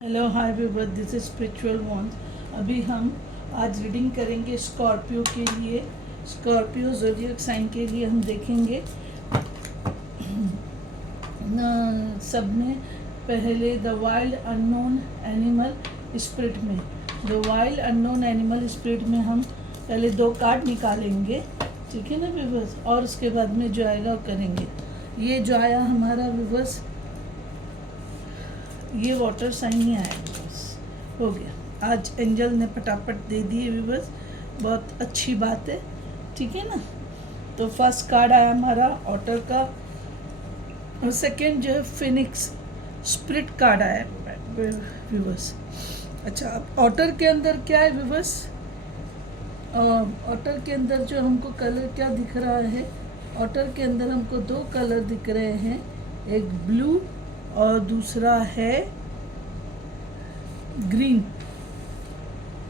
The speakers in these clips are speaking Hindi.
Hello hi viewer, this is spiritual wands. अभी हम आज रीडिंग करेंगे स्कॉर्पियो के लिए। स्कॉर्पियो ज़ोडिएक साइन के लिए हम देखेंगे सब में पहले the wild unknown animal spirit में। The wild unknown animal spirit में हम पहले 2 कार्ड निकालेंगे, ठीक है ना व्यूअर्स, और उसके बाद में जो आएगा वो करेंगे। ये जो आया हमारा व्यूअर्स, ये वाटर साइन ही आया व्यूअर्स, हो गया। आज एंजल ने फटाफट दे दिए व्यूअर्स, बहुत अच्छी बात है, ठीक है ना। तो फर्स्ट कार्ड आया हमारा ऑटर का, और सेकंड जो है फिनिक्स स्पिरिट कार्ड आया व्यूअर्स। अच्छा, अब ऑटर के अंदर क्या है व्यूअर्स? ऑटर के अंदर जो हमको कलर क्या दिख रहा है, ऑटर के अंदर हमको 2 कलर दिख रहे हैं, एक ब्लू और दूसरा है ग्रीन,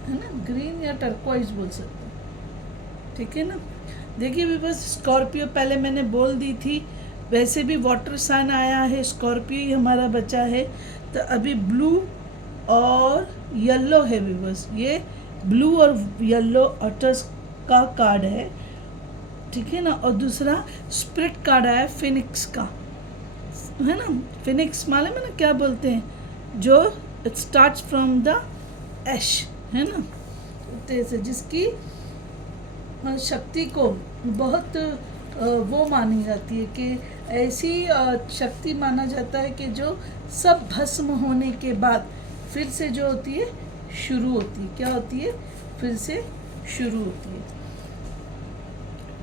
है ना। ग्रीन या टर्कोइज बोल सकते हैं, ठीक है ना। देखिए भी बस स्कॉर्पियो पहले मैंने बोल दी थी, वैसे भी वाटर साइन आया है, स्कॉर्पियो ही हमारा बचा है। तो अभी ब्लू और येलो है व्यूअर्स, ये ब्लू और येलो ऑटर्स का कार्ड है, ठीक है ना। और दूसरा स्पिरिट कार्ड आया फिनिक्स का, है ना। फिनिक्स मालूम है ना क्या बोलते हैं, जो इट स्टार्ट्स फ्रॉम द ऐश, है ना, से जिसकी शक्ति को बहुत वो मानी जाती है कि ऐसी शक्ति माना जाता है कि जो सब भस्म होने के बाद फिर से जो होती है शुरू होती है। क्या होती है? फिर से शुरू होती है।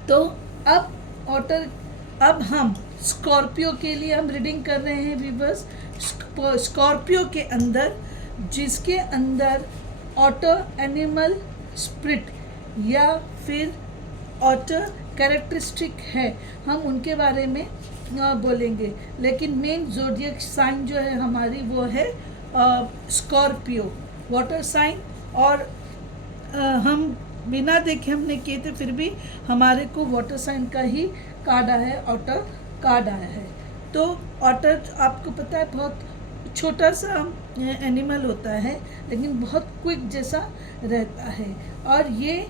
तो अब हम स्कॉर्पियो के लिए हम रीडिंग कर रहे हैं व्यूअर्स। स्कॉर्पियो के अंदर, जिसके अंदर ऑटर एनिमल स्पिरिट या फिर ऑटर कैरेक्टरिस्टिक है, हम उनके बारे में बोलेंगे। लेकिन मेन ज़ोडिएक साइन जो है हमारी वो है स्कॉर्पियो वाटर साइन। और हम बिना देखे हमने किए थे, फिर भी हमारे को वाटर साइन का ही कार्ड आया है, ऑटर कार्ड आया है। तो ऑटर आपको पता है बहुत छोटा सा एनिमल होता है, लेकिन बहुत क्विक जैसा रहता है, और ये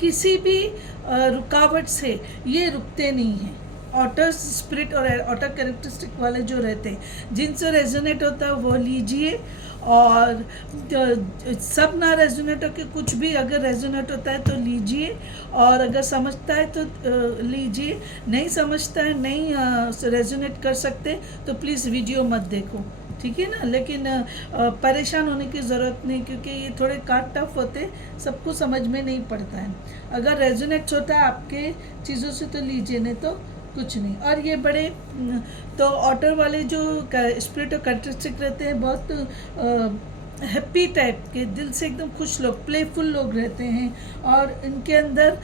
किसी भी रुकावट से ये रुकते नहीं हैं। ऑटर स्पिरिट और ऑटर कैरेक्टरिस्टिक वाले जो रहते हैं, जिनसे रेजोनेट होता है वो लीजिए, और सब ना रेजोनेट हो के कुछ भी अगर रेजोनेट होता है तो लीजिए, और अगर समझता है तो लीजिए, नहीं समझता है, नहीं रेजोनेट कर सकते तो प्लीज़ वीडियो मत देखो, ठीक है ना। लेकिन परेशान होने की ज़रूरत नहीं, क्योंकि ये थोड़े कार्ड टफ होते, सबको समझ में नहीं पड़ता है। अगर रेजोनेट होता है आपके चीज़ों से तो लीजिए, नहीं तो कुछ नहीं। और ये बड़े तो ऑटर वाले जो स्पिरिट और कैरेक्टरिस्टिक रहते हैं, बहुत हैप्पी टाइप के, दिल से एकदम खुश लोग, प्लेफुल लोग रहते हैं, और इनके अंदर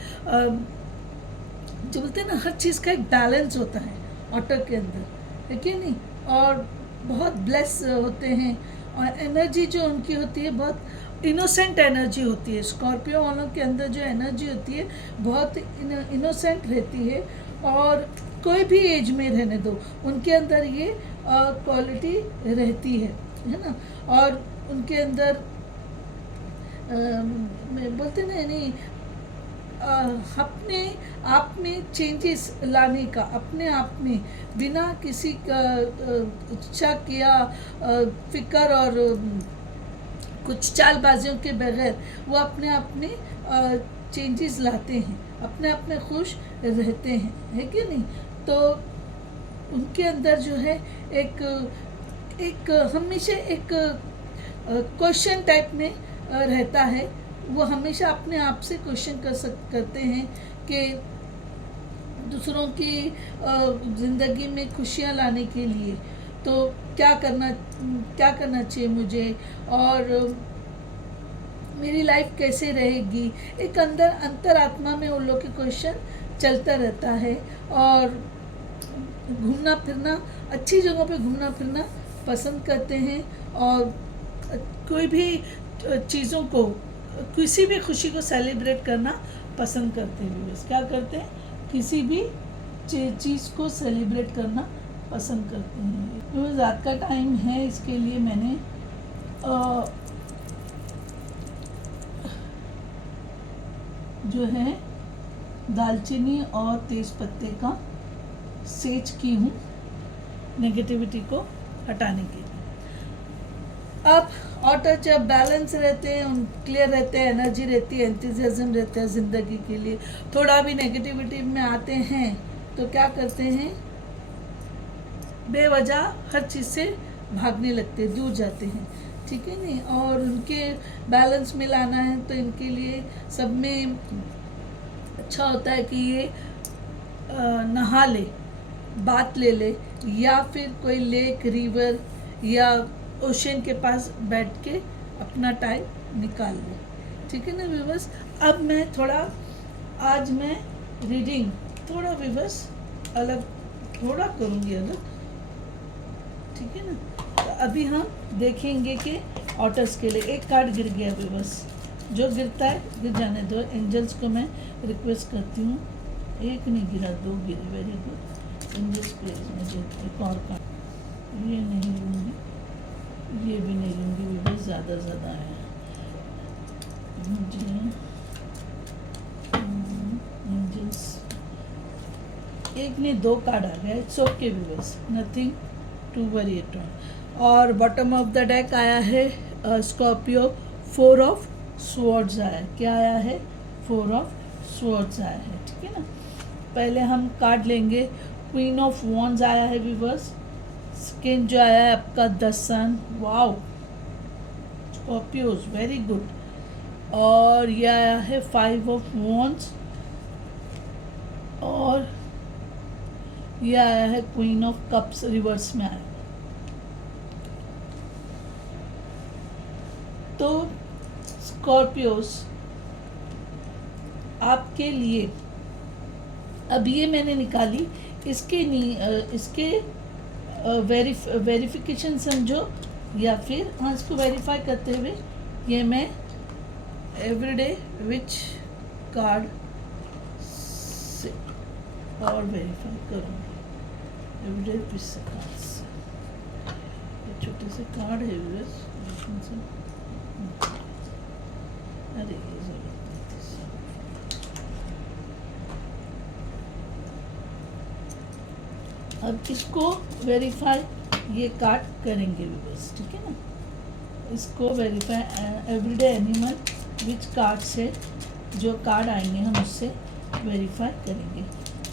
जो बोलते हैं ना, हर चीज़ का एक बैलेंस होता है ऑटर के अंदर, है कि नहीं। और बहुत ब्लेस होते हैं, और एनर्जी जो उनकी होती है बहुत इनोसेंट एनर्जी होती है। स्कॉर्पियो वालों के अंदर जो एनर्जी होती है बहुत इनोसेंट रहती है, और कोई भी एज में रहने दो, उनके अंदर ये क्वालिटी रहती है ना। और उनके अंदर बोलते ना, यानी अपने आप में चेंजेस लाने का, अपने आप में बिना किसी का इच्छा किया फिक्र और कुछ चालबाजियों के बगैर वो अपने आप में चेंजेस लाते हैं, अपने आप में खुश रहते हैं, है कि नहीं। तो उनके अंदर जो है एक हमेशा एक क्वेश्चन टाइप में रहता है। वो हमेशा अपने आप से क्वेश्चन करते हैं कि दूसरों की ज़िंदगी में खुशियाँ लाने के लिए तो क्या करना चाहिए मुझे, और मेरी लाइफ कैसे रहेगी। एक अंतरात्मा में उन लोग के क्वेश्चन चलता रहता है, और घूमना फिरना, अच्छी जगहों पे घूमना फिरना पसंद करते हैं, और कोई भी चीज़ों को, किसी भी खुशी को सेलिब्रेट करना पसंद करते हैं। बस क्या करते हैं, किसी भी चीज़ को सेलिब्रेट करना पसंद करते हैं। तो रात का टाइम है, इसके लिए मैंने जो है दालचीनी और तेज पत्ते का सेज की हूँ नेगेटिविटी को हटाने के लिए। अब ऑटर जब बैलेंस रहते हैं, उन क्लियर रहते हैं, एनर्जी रहती है, एंथुसियाज्म रहता है ज़िंदगी के लिए, थोड़ा भी नेगेटिविटी में आते हैं तो क्या करते हैं, बेवजह हर चीज़ से भागने लगते हैं, दूर जाते हैं, ठीक है नहीं। और उनके बैलेंस में लाना है तो इनके लिए सब में अच्छा होता है कि ये नहा ले, बात ले ले, या फिर कोई लेक, रिवर या ओशन के पास बैठ के अपना टाइम निकाल ले, ठीक है ना व्यूवर्स। अब मैं आज मैं रीडिंग थोड़ा व्यूवर्स अलग थोड़ा करूँगी अलग, ठीक है ना। तो अभी हम देखेंगे कि ऑटर्स के लिए एक कार्ड गिर गया व्यूवर्स, जो गिरता है गिर जाने दो। एंजल्स को मैं रिक्वेस्ट करती हूँ, एक नहीं गिरा, 2 गिरे, वेरी गुड। एंजल्स प्लीज मुझे एक और कार्ड, ये नहीं लूँगी, ये भी नहीं लूँगी व्यूवर्स, ज़्यादा है मुझे एंजल्स। एक नहीं 2 कार्ड आ गया, it's okay viewers, nothing to worry at all. और बॉटम ऑफ द डेक आया है स्कॉर्पियो, 4 ऑफ स्वॉर्ड्स आया है। क्या आया है? 4 ऑफ स्वॉर्ड्स आया है, ठीक है ना। पहले हम कार्ड लेंगे, क्वीन ऑफ वॉन्ड्स आया है व्यूवर्स। सेकेंड जो आया है आपका the sun, wow Scorpios, very good. और ये आया है 5 ऑफ वॉन्ड्स, और ये आया है क्वीन ऑफ कप्स, रिवर्स में आया। तो स्कॉर्पियोस आपके लिए अब ये मैंने निकाली, इसके वेरिफिकेशन समझो, या फिर इसको वेरीफाई करते हुए ये मैं एवरीडे विच कार्ड से और वेरीफाई करूँगी, एवरीडे विच कार्ड से। ये छोटे से कार्ड है व्यूअर्स, अरे ये जरूरत नहीं थी। अब इसको वेरीफाई ये कार्ड करेंगे व्यूअर्स, ठीक है ना। इसको verify everyday animal which card से जो कार्ड आएंगे हम उससे वेरीफाई करेंगे।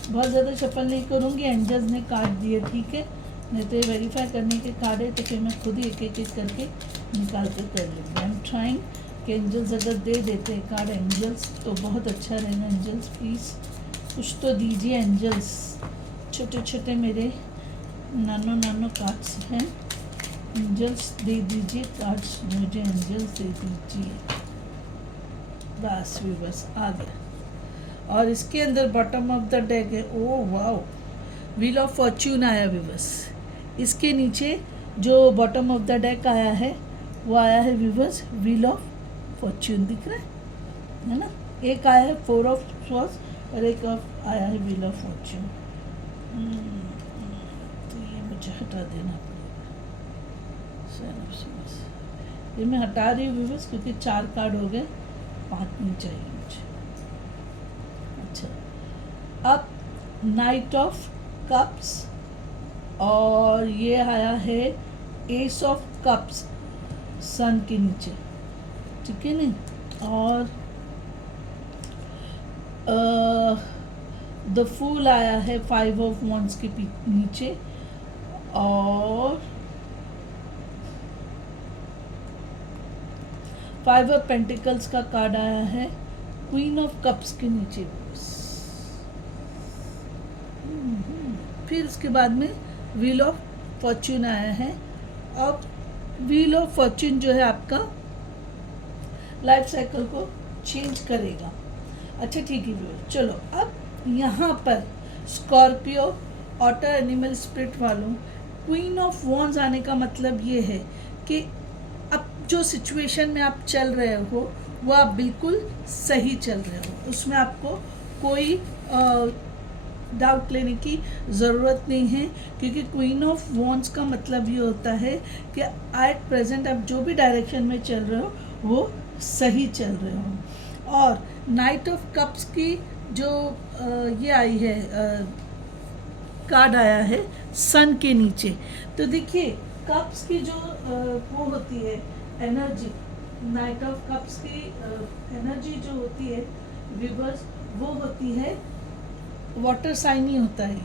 बहुत ज़्यादा शफल नहीं करूँगी, एंजल्स ने कार्ड दिए, ठीक है, नहीं तो ये वेरीफाई करने के कार्ड है तो फिर मैं खुद ही एक एक करके निकाल के कर लूँगी। आई एम ट्राइंग कि एंजल्स अगर दे देते हैं कार्ड एंजल्स तो बहुत अच्छा रहेगा। एंजल्स प्लीज़ कुछ तो दीजिए एंजल्स, छोटे छोटे मेरे नानो कार्ड्स हैं, एंजल्स दे दीजिए कार्ड्स मुझे, एंजल्स दे दीजिए, बस आ गया। और इसके अंदर बॉटम ऑफ द डेक है, oh wow, wheel of Fortune आया व्यूवर्स। इसके नीचे जो बॉटम ऑफ द डेक आया है वो आया है व्यूवर्स व्हील ऑफ फॉर्च्यून, दिख रहा है ना। एक आया है 4 ऑफ स्वॉर्ड्स और एक आया है व्हील ऑफ फॉर्च्यून। तो ये मुझे हटा देना पड़ेगा, ये मैं हटा रही हूँ व्यूवर्स क्योंकि 4 कार्ड हो गए, 5 नहीं चाहिए मुझे। अच्छा, अब नाइट ऑफ कप्स, और ये आया है एस ऑफ कप्स सन के नीचे, ठीक है ना। और द फूल आया है 5 ऑफ वॉन्ड्स के नीचे, और 5 ऑफ पेंटिकल्स का कार्ड आया है क्वीन ऑफ कप्स के नीचे। फिर उसके बाद में व्हील ऑफ फॉर्च्यून आया है। अब व्हील ऑफ फॉर्च्यून जो है आपका लाइफ साइकिल को चेंज करेगा। अच्छा ठीक है व्यूअर, चलो अब यहाँ पर स्कॉर्पियो ऑटर एनिमल स्पिरिट वालों, क्वीन ऑफ वॉन्ड्स आने का मतलब ये है कि अब जो सिचुएशन में आप चल रहे हो वो आप बिल्कुल सही चल रहे हो, उसमें आपको कोई डाउट लेने की ज़रूरत नहीं है, क्योंकि क्वीन ऑफ वॉन्ड्स का मतलब ये होता है कि एट प्रेजेंट आप जो भी डायरेक्शन में चल रहे हो वो सही चल रहे हो। और नाइट ऑफ कप्स की जो ये आई है, कार्ड आया है सन के नीचे, तो देखिए कप्स की जो वो होती है एनर्जी, नाइट ऑफ कप्स की एनर्जी जो होती है विवर्स, वो होती है वाटर साइन ही होता है।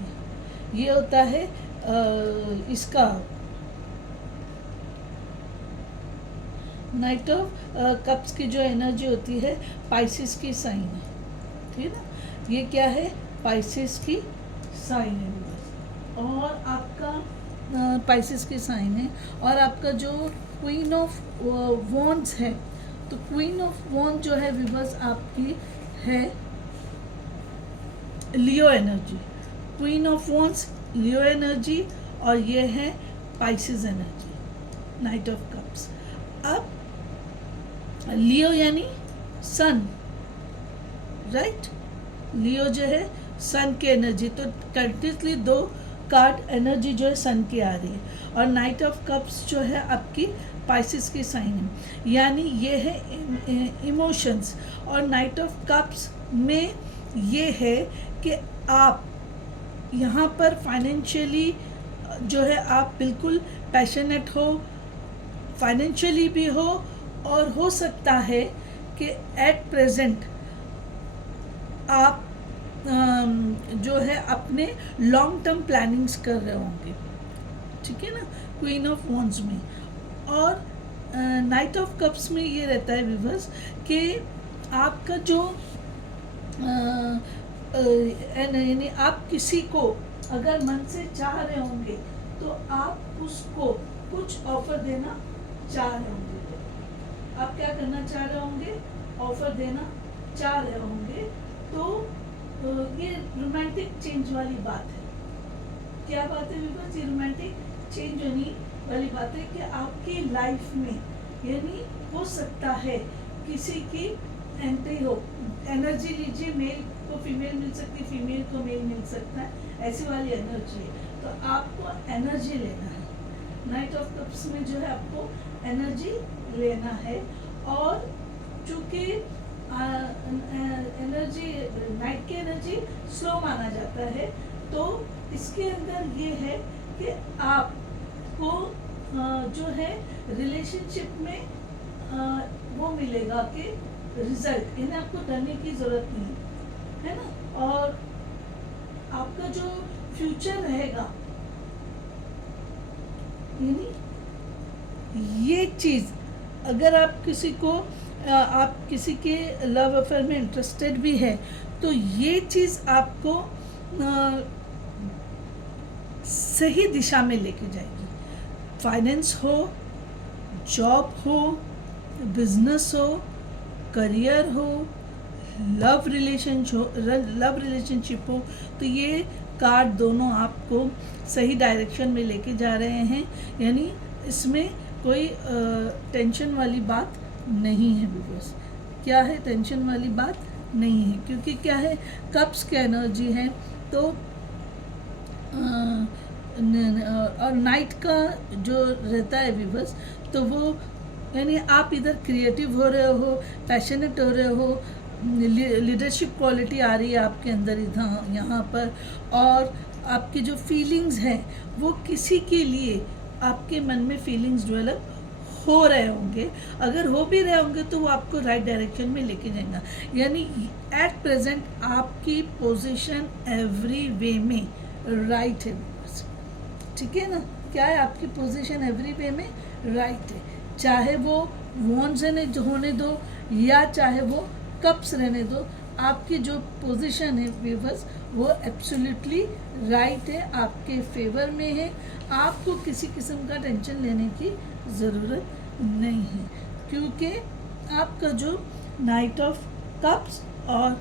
ये होता है इसका नाइट ऑफ कप्स की जो एनर्जी होती है पाइसिस की साइन है, ठीक है ना। ये क्या है, पाइसिस की साइन है बस। और आपका पाइसिस की साइन है, और आपका जो क्वीन ऑफ वॉन्ड्स है, तो क्वीन ऑफ वॉन्ड जो है विवर्स आपकी है Leo energy. Queen of wands Leo energy, और ये है Pisces energy, knight of cups. अब लियो यानी सन, राइट, लियो जो है सन की एनर्जी, तो कंटिन्यूसली दो कार्ड एनर्जी जो है सन की आ रही है। और नाइट ऑफ कप्स जो है आपकी पाइसिस की साइन है, यानी ये है इमोशंस। और नाइट ऑफ कप्स में ये है कि आप यहाँ पर फाइनेंशियली जो है आप बिल्कुल पैशनेट हो, फाइनेंशियली भी हो, और हो सकता है कि एट प्रेजेंट आप जो है अपने लॉन्ग टर्म प्लानिंग्स कर रहे होंगे, ठीक है ना, क्वीन ऑफ वॉन्ड्स में। और नाइट ऑफ कप्स में ये रहता है विवर्स कि आपका जो यानी आप किसी को अगर मन से चाह रहे होंगे तो आप उसको कुछ ऑफर देना चाह रहे होंगे, आप क्या करना चाह रहे होंगे, ऑफर देना चाह रहे होंगे। तो ये रोमांटिक चेंज वाली बात है। क्या बात है बिल्कुल, ये रोमांटिक चेंज होने वाली बात है कि आपकी लाइफ में यानी हो सकता है किसी की एंट्री हो, एनर्जी लीजिए, मेल को फीमेल मिल सकती है, फीमेल को मेल मिल सकता है, ऐसी वाली एनर्जी है। तो आपको एनर्जी लेना है, नाइट ऑफ कप्स में जो है आपको एनर्जी लेना है। और चूंकि एनर्जी नाइट की एनर्जी स्लो माना जाता है, तो इसके अंदर ये है कि आपको जो है रिलेशनशिप में वो मिलेगा कि रिजल्ट, यानी आपको डरने की ज़रूरत नहीं है ना। और आपका जो फ्यूचर रहेगा, यानी ये चीज़ अगर आप किसी के लव अफेयर में इंटरेस्टेड भी है, तो ये चीज़ आपको सही दिशा में लेके जाएगी। फाइनेंस हो, जॉब हो, बिजनेस हो, करियर हो, लव रिलेशनशिप हो, तो ये कार्ड दोनों आपको सही डायरेक्शन में लेके जा रहे हैं। यानी इसमें कोई टेंशन वाली बात नहीं है व्यूअर्स। क्या है, टेंशन वाली बात नहीं है, क्योंकि क्या है, कप्स की एनर्जी है। तो और नाइट का जो रहता है व्यूअर्स, तो वो यानी आप इधर क्रिएटिव हो रहे हो, पैशनेट हो रहे हो, लीडरशिप क्वालिटी आ रही है आपके अंदर इधर यहाँ पर। और आपकी जो फीलिंग्स हैं वो किसी के लिए आपके मन में फीलिंग्स डेवलप हो रहे होंगे, अगर हो भी रहे होंगे तो वो आपको राइट डायरेक्शन में लेके जाएगा। यानी एट प्रेजेंट आपकी पोजीशन एवरी वे में राइट है, ठीक है ना। क्या है, आपकी पोजीशन एवरी वे में राइट है, चाहे वो वॉन्ड्स होने दो या चाहे वो कप्स रहने दो, आपकी जो पोजीशन है व्यूअर्स वो एब्सोल्युटली राइट है, आपके फेवर में है। आपको किसी किस्म का टेंशन लेने की ज़रूरत नहीं है, क्योंकि आपका जो नाइट ऑफ कप्स और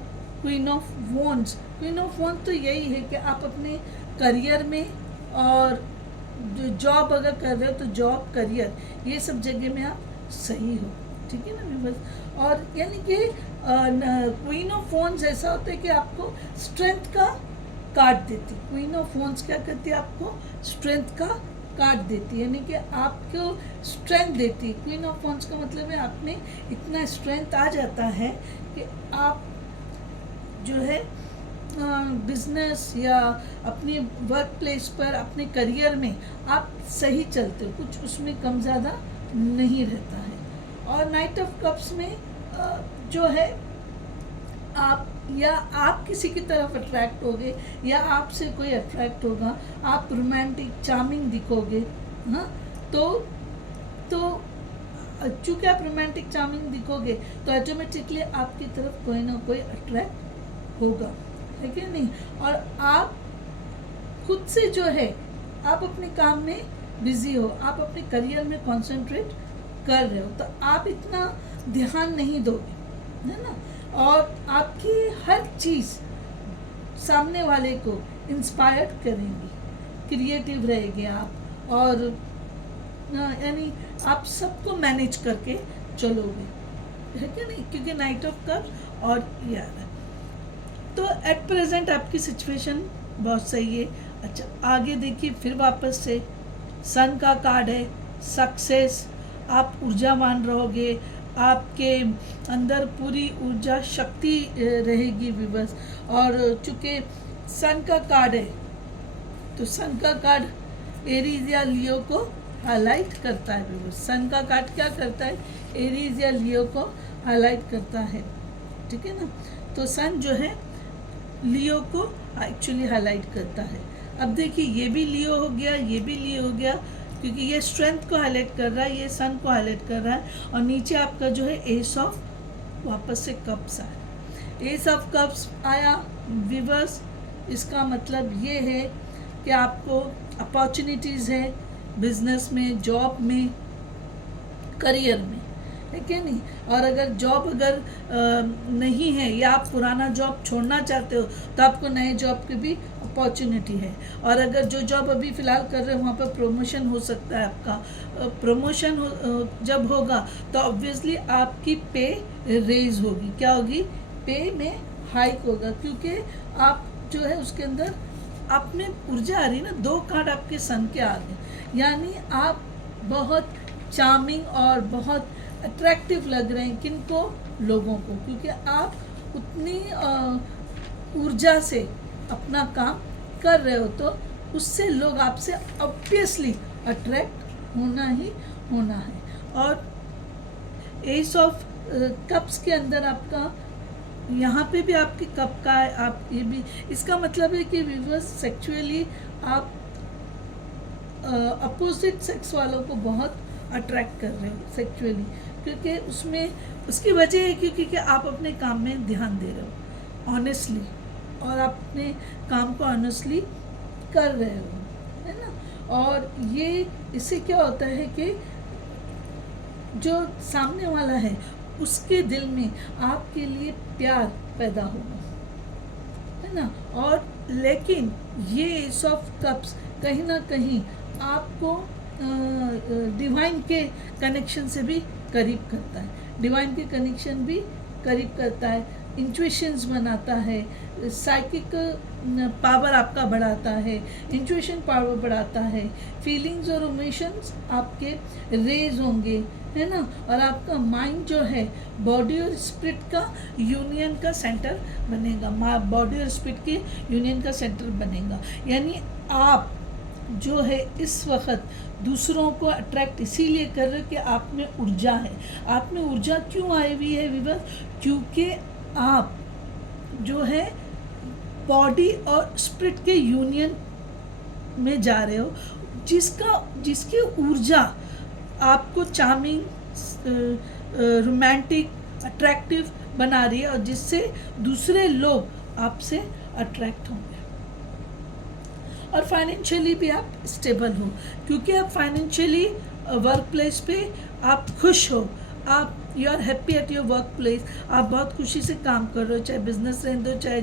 क्वीन ऑफ वॉन्ड्स तो यही है कि आप अपने करियर में और जो जॉब अगर कर रहे हो तो जॉब, करियर, ये सब जगह में आप सही हो, ठीक है ना व्यूअर्स। और यानी कि क्वीन ऑफ वॉन्ड्स ऐसा होता है कि आपको स्ट्रेंथ का काट देती। क्वीन ऑफ वॉन्ड्स क्या करती है, आपको स्ट्रेंथ का काट देती है, यानी कि आपको स्ट्रेंथ देती है। क्वीन ऑफ वॉन्ड्स का मतलब है आप में इतना स्ट्रेंथ आ जाता है कि आप जो है बिजनेस या अपनी वर्क प्लेस पर, अपने करियर में आप सही चलते हो, कुछ उसमें कम ज़्यादा नहीं रहता है। और नाइट ऑफ कप्स में जो है आप या आप किसी की तरफ अट्रैक्ट होगे या आपसे कोई अट्रैक्ट होगा, आप रोमांटिक चार्मिंग दिखोगे। हाँ, तो चूँकि आप रोमांटिक चार्मिंग दिखोगे तो ऑटोमेटिकली आपकी तरफ कोई ना कोई अट्रैक्ट होगा, है कि नहीं। और आप खुद से जो है आप अपने काम में बिजी हो, आप अपने करियर में कंसंट्रेट कर रहे हो, तो आप इतना ध्यान नहीं दोगे, है ना। और आपकी हर चीज़ सामने वाले को इंस्पायर करेंगी, क्रिएटिव रहेंगे आप, और यानी आप सबको मैनेज करके चलोगे, है क्या नहीं, क्योंकि नाइट ऑफ कप्स और यार है। तो एट प्रेजेंट आपकी सिचुएशन बहुत सही है। अच्छा, आगे देखिए फिर वापस से सन का कार्ड है, सक्सेस, आप ऊर्जावान रहोगे, आपके अंदर पूरी ऊर्जा शक्ति रहेगी विवश। और चूँकि सन का कार्ड है तो सन का कार्ड एरीज या लियो को हाईलाइट करता है विवश। सन का कार्ड क्या करता है, एरीज या लियो को हाईलाइट करता है, ठीक है ना। तो सन जो है लियो को एक्चुअली हाईलाइट करता है। अब देखिए ये भी लियो हो गया, ये भी लियो हो गया, क्योंकि ये स्ट्रेंथ को हाईलाइट कर रहा है, ये सन को हाईलाइट कर रहा है। और नीचे आपका जो है एस ऑफ वापस से कप्स आया, एस ऑफ कप्स आया विवर्स। इसका मतलब ये है कि आपको अपॉर्चुनिटीज़ है बिजनेस में, जॉब में, करियर में, है क्या नहीं। और अगर जॉब नहीं है या आप पुराना जॉब छोड़ना चाहते हो तो आपको नए जॉब की भी अपॉर्चुनिटी है। और अगर जो जॉब अभी फ़िलहाल कर रहे हो वहाँ पर प्रमोशन हो सकता है आपका। प्रमोशन जब होगा तो ऑब्वियसली आपकी पे रेज होगी, क्या होगी, पे में हाइक होगा, क्योंकि आप जो है उसके अंदर आप में ऊर्जा आ रही ना। 2 कार्ड आपके सन के आ गए, यानी आप बहुत चार्मिंग और बहुत अट्रैक्टिव लग रहे हैं किनको, लोगों को, क्योंकि आप उतनी ऊर्जा से अपना काम कर रहे हो, तो उससे लोग आपसे ऑब्वियसली अट्रैक्ट होना ही होना है। और एस ऑफ कप्स के अंदर आपका यहाँ पे भी आपके कप का है, आप ये भी, इसका मतलब है कि व्यूअर्स सेक्सुअली आप अपोजिट सेक्स वालों को बहुत अट्रैक्ट कर रहे हो सेक्सुअली, क्योंकि उसमें उसकी वजह है क्योंकि आप अपने काम में ध्यान दे रहे हो ऑनेस्टली, और आप अपने काम को ऑनेस्टली कर रहे हो, है ना। और ये इससे क्या होता है कि जो सामने वाला है उसके दिल में आपके लिए प्यार पैदा होगा, है ना। और लेकिन ये एस ऑफ कप्स कहीं ना कहीं आपको डिवाइन के कनेक्शन से भी करीब करता है, डिवाइन के कनेक्शन भी करीब करता है, इंट्यूशंस बनाता है, साइकिक पावर आपका बढ़ाता है, इंट्यूशन पावर बढ़ाता है, फीलिंग्स और इमोशंस आपके रेज होंगे, है ना। और आपका माइंड जो है बॉडी और स्पिरिट का यूनियन का सेंटर बनेगा, बॉडी और स्पिरिट के यूनियन का सेंटर बनेगा। यानी आप जो है इस वक्त दूसरों को अट्रैक्ट इसीलिए कर रहे हो कि आप में ऊर्जा है। आप में ऊर्जा क्यों आई हुई है विवर, क्योंकि आप जो है बॉडी और स्पिरिट के यूनियन में जा रहे हो, जिसकी ऊर्जा आपको चार्मिंग, रोमांटिक, अट्रैक्टिव बना रही है, और जिससे दूसरे लोग आपसे अट्रैक्ट होंगे। और फाइनेंशियली भी आप स्टेबल हो, क्योंकि आप फाइनेंशियली वर्क प्लेस पे आप खुश हो, आप you are happy at your work place, आप बहुत खुशी से काम कर रहे हो, चाहे बिजनेस रहने दो चाहे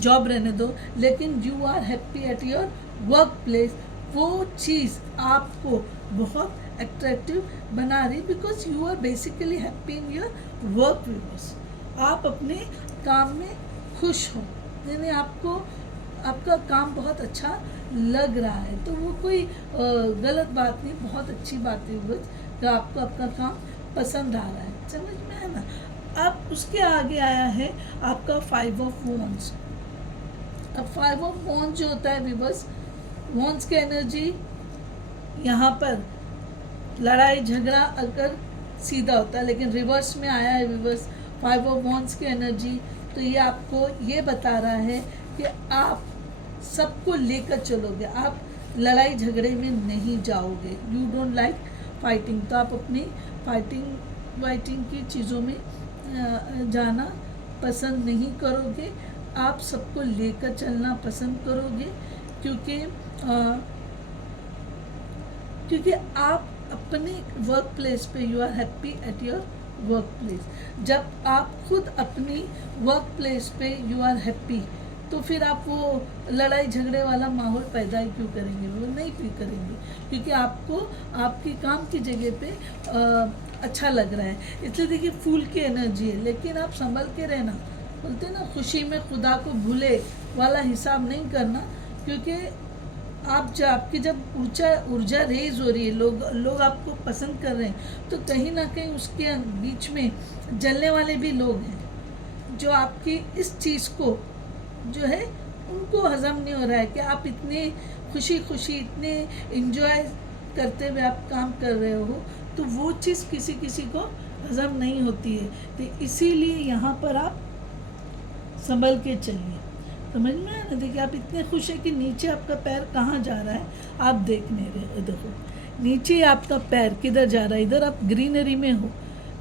जॉब रहने दो, लेकिन you are happy at your work place. वो चीज़ आपको बहुत अट्रैक्टिव बना रही, because you are basically happy in your work viewers. आप अपने काम में खुश हो, यानी आपको आपका काम बहुत अच्छा लग रहा है, तो वो कोई गलत बात नहीं, बहुत अच्छी बात है बस, तो आपको आपका काम पसंद आ रहा है, समझ में है ना। अब उसके आगे आया है आपका 5 ऑफ वॉन्ड्स। अब 5 ऑफ वॉन्ड्स जो होता है विवर्स, वॉन्ड्स की एनर्जी यहाँ पर लड़ाई झगड़ा अगर सीधा होता है, लेकिन रिवर्स में आया है विवर्स 5 ऑफ वॉन्ड्स की एनर्जी, तो ये आपको ये बता रहा है कि आप सबको लेकर चलोगे, आप लड़ाई झगड़े में नहीं जाओगे। यू डोंट लाइक फाइटिंग, तो आप अपनी फाइटिंग की चीज़ों में जाना पसंद नहीं करोगे, आप सबको लेकर चलना पसंद करोगे, क्योंकि आप अपने वर्क प्लेस पे you are happy at your work place. जब आप खुद अपनी वर्क प्लेस पे यू आर हैप्पी, तो फिर आप वो लड़ाई झगड़े वाला माहौल पैदा ही क्यों करेंगे, वो नहीं क्यों करेंगे, क्योंकि आपको आपकी काम की जगह पे अच्छा लग रहा है। इसलिए देखिए फूल की एनर्जी है, लेकिन आप संभल के रहना, बोलते ना खुशी में खुदा को भूले वाला हिसाब नहीं करना, क्योंकि आपकी जब ऊर्जा रेज हो रही है, लोग आपको पसंद कर रहे हैं, तो कहीं ना कहीं उसके बीच में जलने वाले भी लोग हैं जो आपकी इस चीज़ को जो है उनको हजम नहीं हो रहा है कि आप इतने खुशी इतने इंजॉय करते हुए आप काम कर रहे हो, तो वो चीज़ किसी को हजम नहीं होती है। तो इसीलिए यहाँ पर आप संभल के चलिए, समझ में आया ना। देखिए आप इतने खुश हैं कि नीचे आपका पैर कहाँ जा रहा है आप देख नहीं रहे, देखो नीचे आपका पैर किधर जा रहा है, इधर आप ग्रीनरी में हो,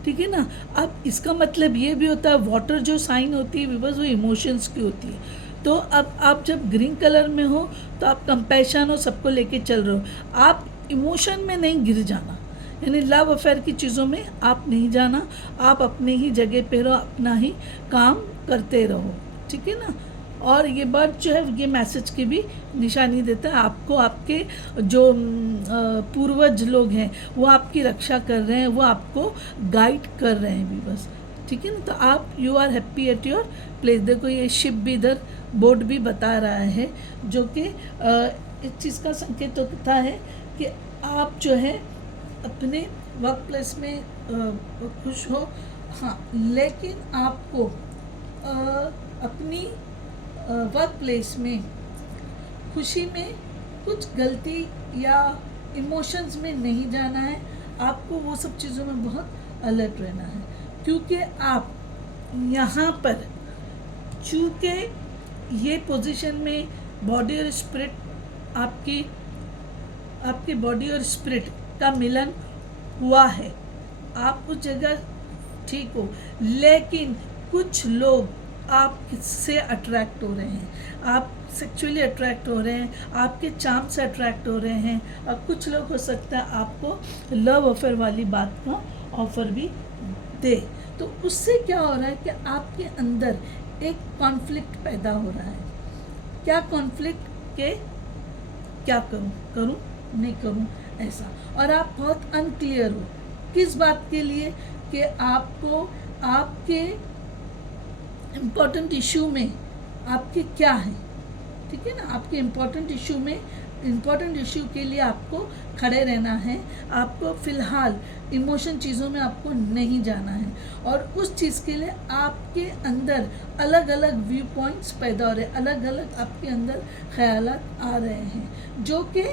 ठीक है ना। अब इसका मतलब ये भी होता है, वाटर जो साइन होती है बस वो इमोशंस की होती है। तो अब आप जब ग्रीन कलर में हो तो आप कंपैशन हो, सबको लेके चल रहे हो, आप इमोशन में नहीं गिर जाना, यानी लव अफेयर की चीज़ों में आप नहीं जाना, आप अपने ही जगह पे रहो, अपना ही काम करते रहो, ठीक है ना। और ये बर्ड जो है ये मैसेज की भी निशानी देता है आपको, आपके जो पूर्वज लोग हैं वो आपकी रक्षा कर रहे हैं, वो आपको गाइड कर रहे हैं भी बस, ठीक है ना। तो आप you are happy at your place. देखो ये शिप भी इधर बोर्ड भी बता रहा है, जो कि इस चीज़ का संकेत होता है कि आप जो है अपने वर्क प्लेस में खुश हो, हाँ, लेकिन आपको अपनी वर्क प्लेस में खुशी में कुछ गलती या इमोशंस में नहीं जाना है, आपको वो सब चीज़ों में बहुत अलर्ट रहना है, क्योंकि आप यहाँ पर चूँकि ये पोजीशन में बॉडी और स्पिरिट आपकी बॉडी और स्पिरिट का मिलन हुआ है, आप उस जगह ठीक हो, लेकिन कुछ लोग आपसे अट्रैक्ट हो रहे हैं, आप सेक्सुअली अट्रैक्ट हो रहे हैं, आपके चार्म से अट्रैक्ट हो रहे हैं, और कुछ लोग हो सकता है आपको लव अफेयर वाली बात का ऑफर भी दे। तो उससे क्या हो रहा है कि आपके अंदर एक कॉन्फ्लिक्ट पैदा हो रहा है। क्या कॉन्फ्लिक्ट के क्या करूं नहीं करूं ऐसा, और आप बहुत अनक्लियर हो किस बात के लिए कि आपको आपके इम्पोर्टेंट इशू में आपके क्या है, ठीक है ना। आपके इम्पोर्टेंट इशू के लिए आपको खड़े रहना है, आपको फ़िलहाल इमोशन चीज़ों में आपको नहीं जाना है, और उस चीज़ के लिए आपके अंदर अलग अलग व्यू पॉइंट्स पैदा हो रहे हैं, अलग अलग आपके अंदर ख़यालात आ रहे हैं जो कि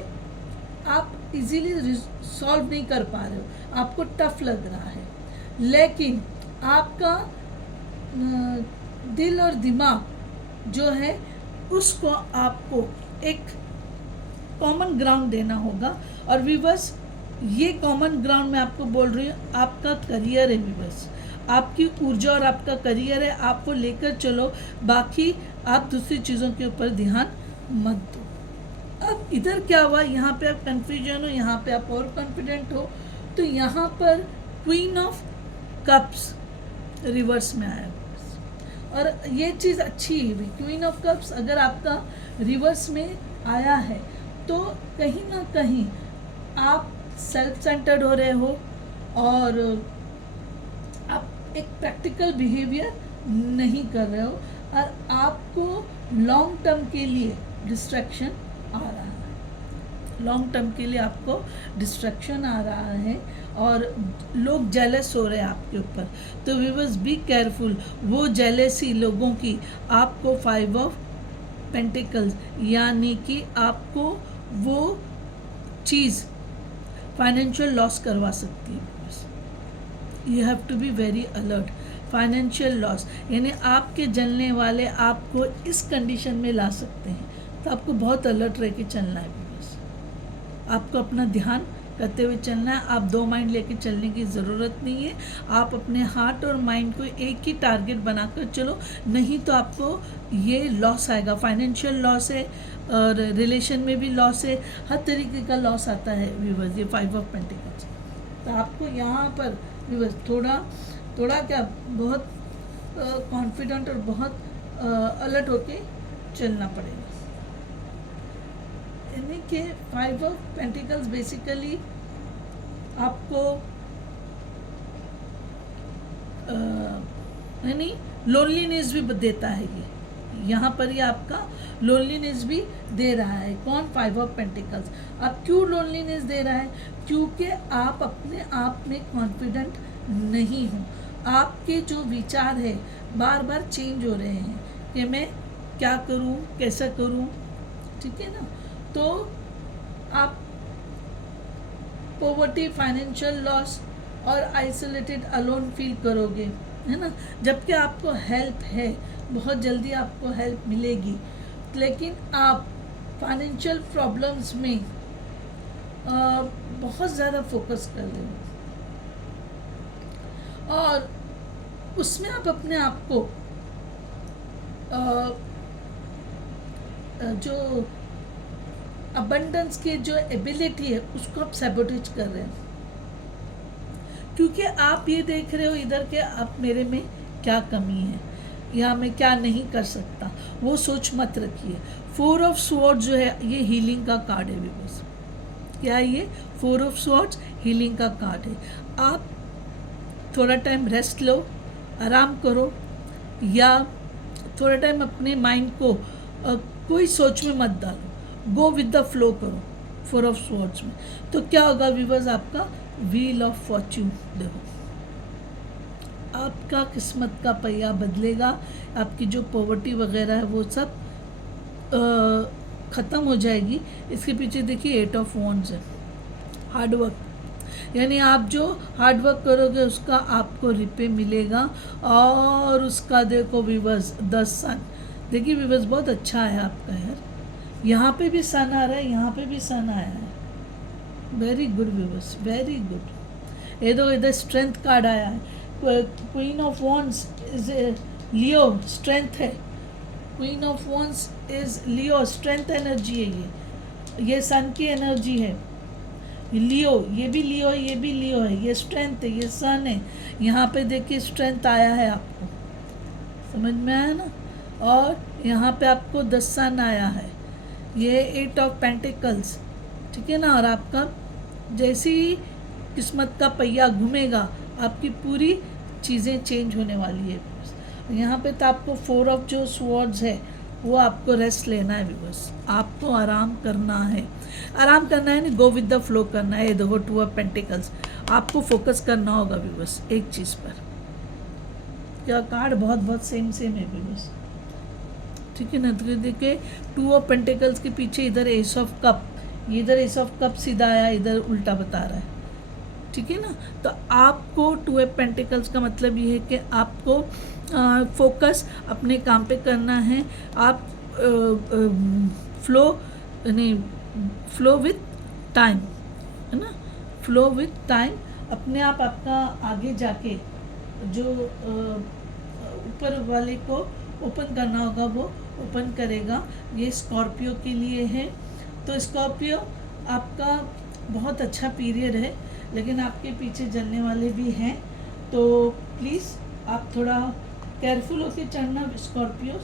आप इजीली सॉल्व नहीं कर पा रहे हो, आपको टफ लग रहा है, लेकिन आपका दिल और दिमाग जो है उसको आपको एक कॉमन ग्राउंड देना होगा। और विवर्स ये कॉमन ग्राउंड मैं आपको बोल रही हूँ, आपका करियर है विवर्स, आपकी ऊर्जा और आपका करियर है, आपको लेकर चलो, बाकी आप दूसरी चीज़ों के ऊपर ध्यान मत दो। अब इधर क्या हुआ, यहाँ पे आप कन्फ्यूजन हो, यहाँ पे आप और कॉन्फिडेंट हो, तो यहाँ पर क्वीन ऑफ कप्स रिवर्स में आया, और ये चीज़ अच्छी है। क्वीन ऑफ कप्स अगर आपका रिवर्स में आया है तो कहीं ना कहीं आप सेल्फ सेंटर्ड हो रहे हो, और आप एक प्रैक्टिकल बिहेवियर नहीं कर रहे हो, और आपको लॉन्ग टर्म के लिए डिस्ट्रैक्शन आ रहा है, लॉन्ग टर्म के लिए आपको डिस्ट्रैक्शन आ रहा है और लोग जेलस हो रहे हैं आपके ऊपर। तो व्यूअर्स बी केयरफुल, वो जेलेसी लोगों की आपको 5 ऑफ पेंटिकल्स यानी कि आपको वो चीज़ फाइनेंशियल लॉस करवा सकती है। You have to be very alert. Financial loss यानी आपके जलने वाले आपको इस कंडीशन में ला सकते हैं, तो आपको बहुत अलर्ट रह के चलना है। बस आपको अपना ध्यान करते हुए चलना है। आप दो माइंड लेके चलने की ज़रूरत नहीं है। आप अपने हार्ट और माइंड को एक ही टारगेट बनाकर चलो, नहीं तो आपको ये लॉस आएगा। फाइनेंशियल लॉस है और रिलेशन में भी लॉस है, हर तरीके का लॉस आता है व्यूअर्स ये 5 ऑफ पेंटिकल्स। तो आपको यहाँ पर व्यूअर्स थोड़ा क्या बहुत कॉन्फिडेंट और बहुत अलर्ट होके चलना पड़ेगा। यानी कि 5 ऑफ पेंटिकल्स बेसिकली आपको यानी लोनलीनेस भी देता है। ये यहाँ पर ही आपका लोनलीनेस भी दे रहा है। कौन? 5 ऑफ पेंटिकल्स। अब क्यों लोनलीनेस दे रहा है? क्योंकि आप अपने आप में कॉन्फिडेंट नहीं हो। आपके जो विचार है बार बार चेंज हो रहे हैं कि मैं क्या करूं, कैसा करूं, ठीक है ना। तो आप पॉवर्टी, फाइनेंशियल लॉस और आइसोलेटेड अलोन फील करोगे, है ना। जबकि आपको हेल्प है, बहुत जल्दी आपको हेल्प मिलेगी, लेकिन आप फाइनेंशियल प्रॉब्लम्स में बहुत ज़्यादा फोकस कर रहे हो और उसमें आप अपने आप को जो अबंडेंस की जो एबिलिटी है उसको आप सैबोटेज कर रहे हैं, क्योंकि आप ये देख रहे हो इधर के आप मेरे में क्या कमी है या मैं क्या नहीं कर सकता। वो सोच मत रखिए। 4 ऑफ स्वॉर्ड्स जो है ये हीलिंग का कार्ड है बस। क्या ये 4 ऑफ स्वॉर्ड्स हीलिंग का कार्ड है। आप थोड़ा टाइम रेस्ट लो, आराम करो, या थोड़ा टाइम अपने माइंड को कोई सोच में मत डालो, गो विद द फ्लो करो 4 ऑफ स्वॉर्ड्स में। तो क्या होगा व्यूअर्स? आपका व्हील ऑफ फॉर्च्यून देखो, आपका किस्मत का पहिया बदलेगा। आपकी जो पॉवर्टी वगैरह है वो सब ख़त्म हो जाएगी। इसके पीछे देखिए 8 ऑफ वॉन्ड्स है, हार्डवर्क, यानी आप जो हार्डवर्क करोगे उसका आपको रिपे मिलेगा। और उसका देखो व्यूअर्स 10 सन, देखिए व्यूअर्स बहुत अच्छा है आपका यार। यहाँ पे भी सन आ रहा है, यहाँ पे भी सन आया है। Very good viewers, very good. ये दो इधर स्ट्रेंथ कार्ड आया है। Queen of wands is Leo, strength है। Queen of wands is Leo, strength energy है। ये सन की एनर्जी है। लियो, ये भी लियो है, ये भी लियो है, ये स्ट्रेंथ है, ये सन है। यहाँ पे देखिए स्ट्रेंथ आया है आपको, समझ में आया ना। और यहाँ पे आपको 10 सन आया है, ये 8 ऑफ पेंटिकल्स, ठीक है ना। और आपका जैसे ही किस्मत का पहिया घूमेगा आपकी पूरी चीज़ें चेंज होने वाली है। यहाँ पे तो आपको 4 ऑफ जो स्वॉर्ड्स है वो आपको रेस्ट लेना है बस, आपको आराम करना है। आराम करना है नहीं, गो विद द फ्लो करना है। देखो 2 ऑफ पेंटिकल्स, आपको फोकस करना होगा भी बस एक चीज़ पर। क्या कार्ड बहुत बहुत सेम है भी बस, ठीक है ना। तो देखिए 2 ऑफ पेंटिकल्स के पीछे इधर एस ऑफ कप, इधर एस ऑफ कप सीधा आया, इधर उल्टा बता रहा है, ठीक है ना। तो आपको 2 ऑफ पेंटिकल्स का मतलब ये है कि आपको फोकस अपने काम पे करना है। आप फ्लो नहीं, फ्लो विथ टाइम, है ना, फ्लो विथ टाइम। अपने आप आपका आगे जाके जो ऊपर वाले को ओपन करना होगा वो ओपन करेगा। ये स्कॉर्पियो के लिए है। तो स्कॉर्पियो आपका बहुत अच्छा पीरियड है, लेकिन आपके पीछे जलने वाले भी हैं, तो प्लीज़ आप थोड़ा केयरफुल होकर चढ़ना स्कॉर्पियो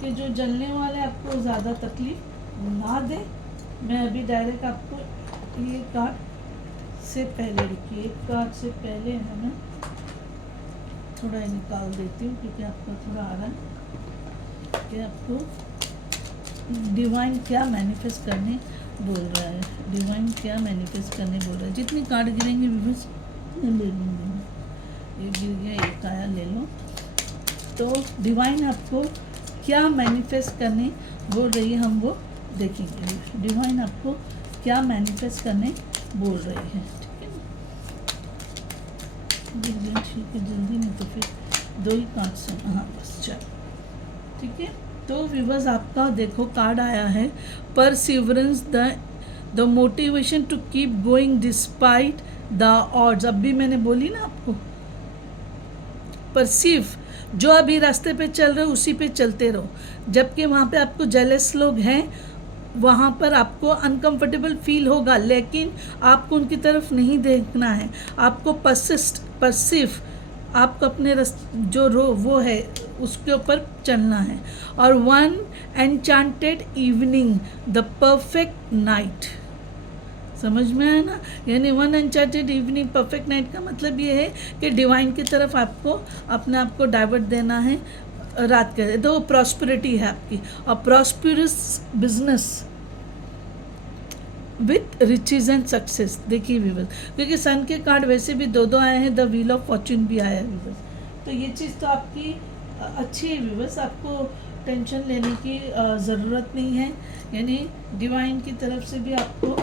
के जो जलने वाले आपको ज़्यादा तकलीफ ना दे। मैं अभी डायरेक्ट आपको ये कार्ड से पहले रुकिए, एक कार्ड से पहले है ना थोड़ा निकाल देती हूँ, क्योंकि आपका थोड़ा आ रहा है कि आपको डिवाइन क्या मैनिफेस्ट करने बोल रहा है, डिवाइन क्या मैनिफेस्ट करने बोल रहा है। जितनी कार्ड गिरेंगे व्यूअर्स ले लेंगे, ये गिर गया, एक आया, ले लो। तो डिवाइन आपको क्या मैनिफेस्ट करने बोल रही है हम वो देखेंगे। डिवाइन आपको क्या मैनिफेस्ट करने बोल रही है, ठीक है ना। गिर गया, ठीक है, जल्दी नहीं तो फिर 2 ही कार्ड से, हाँ बस चलो, ठीक है। तो व्यूअर्स आपका देखो कार्ड आया है perseverance, the motivation to keep going despite the odds. अब भी मैंने बोली ना आपको, परसीव, जो अभी रास्ते पे चल रहे हो उसी पे चलते रहो। जबकि वहाँ पे आपको जेलस लोग हैं, वहाँ पर आपको अनकंफर्टेबल फील होगा, लेकिन आपको उनकी तरफ नहीं देखना है। आपको परसिव, आपको अपने वो है उसके ऊपर चलना है। और one enchanted evening, the perfect night, समझ में आया ना। यानी one enchanted evening perfect night का मतलब ये है कि डिवाइन की तरफ आपको अपने आप को डाइवर्ट देना है रात के। तो प्रॉस्पेरिटी है आपकी, और prosperous business with riches and success. देखिए व्यूअर्स, क्योंकि सन के कार्ड वैसे भी 2 आए हैं, द व्हील ऑफ फॉर्च्यून भी आया है व्यूअर्स। तो ये चीज़ तो आपकी अच्छी है व्यूअर्स, आपको टेंशन लेने की ज़रूरत नहीं है। यानी डिवाइन की तरफ से भी आपको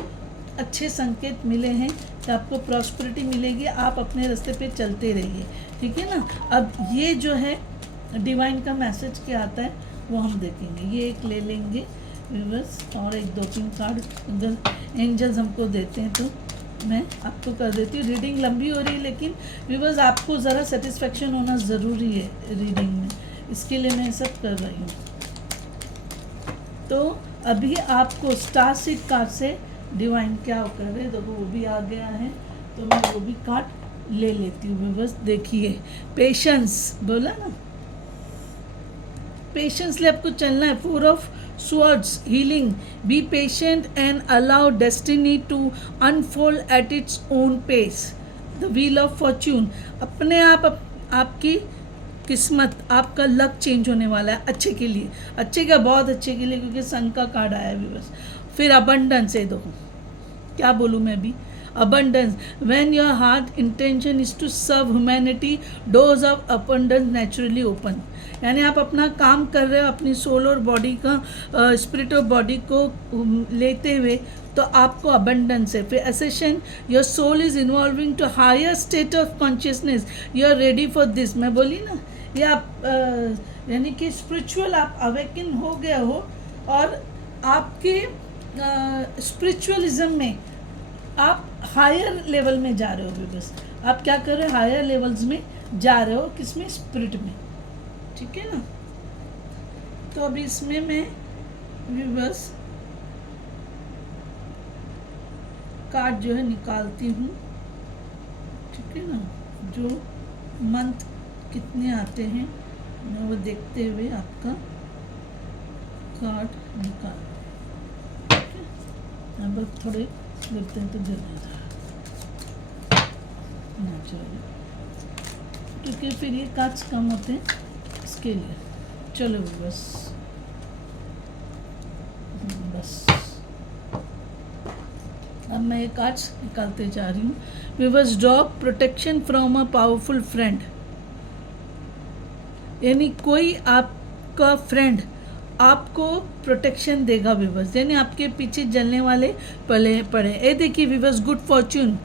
अच्छे संकेत मिले हैं कि आपको प्रॉस्पेरिटी मिलेगी, आप अपने रास्ते पे चलते रहिए, ठीक है ना। अब ये जो है डिवाइन का मैसेज क्या आता है वो हम देखेंगे। ये एक ले लेंगे व्यूअर्स, और एक 2-3 कार्ड अगर एंजल्स हमको देते हैं तो मैं आपको कर देती हूँ। रीडिंग लंबी हो रही है, लेकिन व्यूअर्स आपको ज़रा सेटिस्फेक्शन होना ज़रूरी है रीडिंग में, इसके लिए मैं सब कर रही हूँ। तो अभी आपको स्टार सीड कार्ड से डिवाइन क्या कर रहे हैं, देखो वो भी आ गया है, तो मैं वो भी कार्ड ले लेती हूँ व्यूअर्स। देखिए पेशेंस बोला ना, पेशेंसली आपको चलना है। 4 of swords, healing, be patient and allow destiny to unfold at its own pace. The wheel of fortune, अपने आप आपकी किस्मत, आपका लक चेंज होने वाला है अच्छे के लिए, अच्छे का बहुत अच्छे के लिए, क्योंकि सन का कार्ड आया है व्यूअर्स। फिर अबंडेंस है, देखो क्या बोलूँ मैं अभी, abundance, when your heart intention is to serve humanity, doors of abundance naturally open। यानी आप अपना काम कर रहे हो अपनी सोल और बॉडी का, स्पिरिट और बॉडी को लेते हुए, तो आपको अबंडेंस है। फिर ascension, your soul is involving to higher state of consciousness, you are ready for this. मैं बोली ना, ये आप यानी कि स्पिरिचुअल आप अवेकन हो गए हो, और आपके स्पिरिचुअलिज्म में आप हायर लेवल में जा रहे हो। बस आप क्या कर रहे हो, हायर लेवल्स में जा रहे हो, किसमें, स्पिरिट में, ठीक है ना। तो अभी इसमें मैं बस कार्ड जो है निकालती हूँ, ठीक है ना। जो मंथ कितने आते हैं मैं वो देखते हुए आपका कार्ड निकाल, ठीक है। अब थोड़े देखते हैं तो जल्दी ना चलो, क्योंकि फिर ये कार्ड्स कम होते हैं इसके लिए। चलो बस अब मैं ये कार्ड्स निकालते जा रही हूँ। Viewers, draw protection from a powerful friend, यानी कोई आपका फ्रेंड आपको प्रोटेक्शन देगा व्यूअर्स, यानी आपके पीछे जलने वाले पड़े। ये देखिए viewers, good fortune,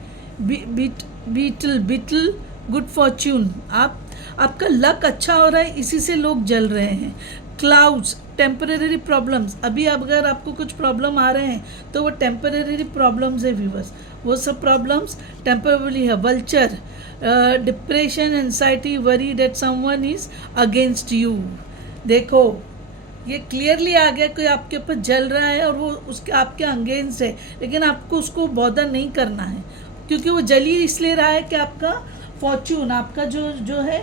beetle good fortune, आपका लक अच्छा हो रहा है, इसी से लोग जल रहे हैं। क्लाउड्स, टेम्परेरी प्रॉब्लम्स, अभी अगर आपको कुछ प्रॉब्लम आ रहे हैं तो वो टेम्परेरी प्रॉब्लम्स है व्यूअर्स, वो सब प्रॉब्लम्स टेम्परेरी है। Vulture, depression, anxiety, worry that someone is against you. देखो ये क्लियरली आ गया, कोई आपके ऊपर जल रहा है और वो उसके आपके अगेंस्ट है, लेकिन आपको उसको बॉदर नहीं करना है, क्योंकि वो जली इसलिए रहा है कि आपका फॉर्च्यून, आपका जो है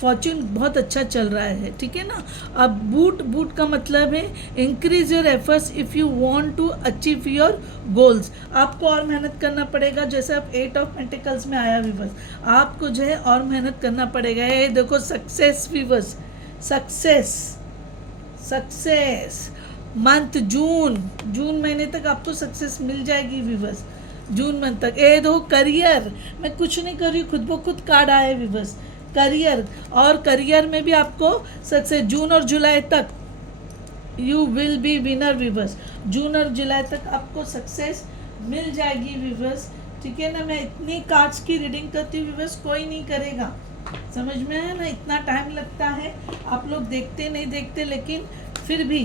फॉर्च्यून बहुत अच्छा चल रहा है, ठीक है ना। अब बूट का मतलब है increase your efforts if you want to achieve your goals. आपको और मेहनत करना पड़ेगा, जैसे आप 8 ऑफ पेंटिकल्स में आया व्यूअर्स, आपको जो है और मेहनत करना पड़ेगा। ये देखो सक्सेस व्यूअर्स, सक्सेस, मंथ जून, जून महीने तक आपको सक्सेस मिल जाएगी व्यूवर्स, जून मंथ तक। ये दो करियर, मैं कुछ नहीं कर रही हूँ, खुद ब खुद कार्ड आए व्यूवर्स, करियर, और करियर में भी आपको सक्सेस जून और जुलाई तक, you will be winner viewers, जून और जुलाई तक आपको सक्सेस मिल जाएगी व्यूवर्स, ठीक है ना। मैं इतनी कार्ड्स की रीडिंग करती हूँ व्यूवर्स, कोई नहीं करेगा, समझ में है ना, इतना टाइम लगता है, आप लोग देखते नहीं देखते, लेकिन फिर भी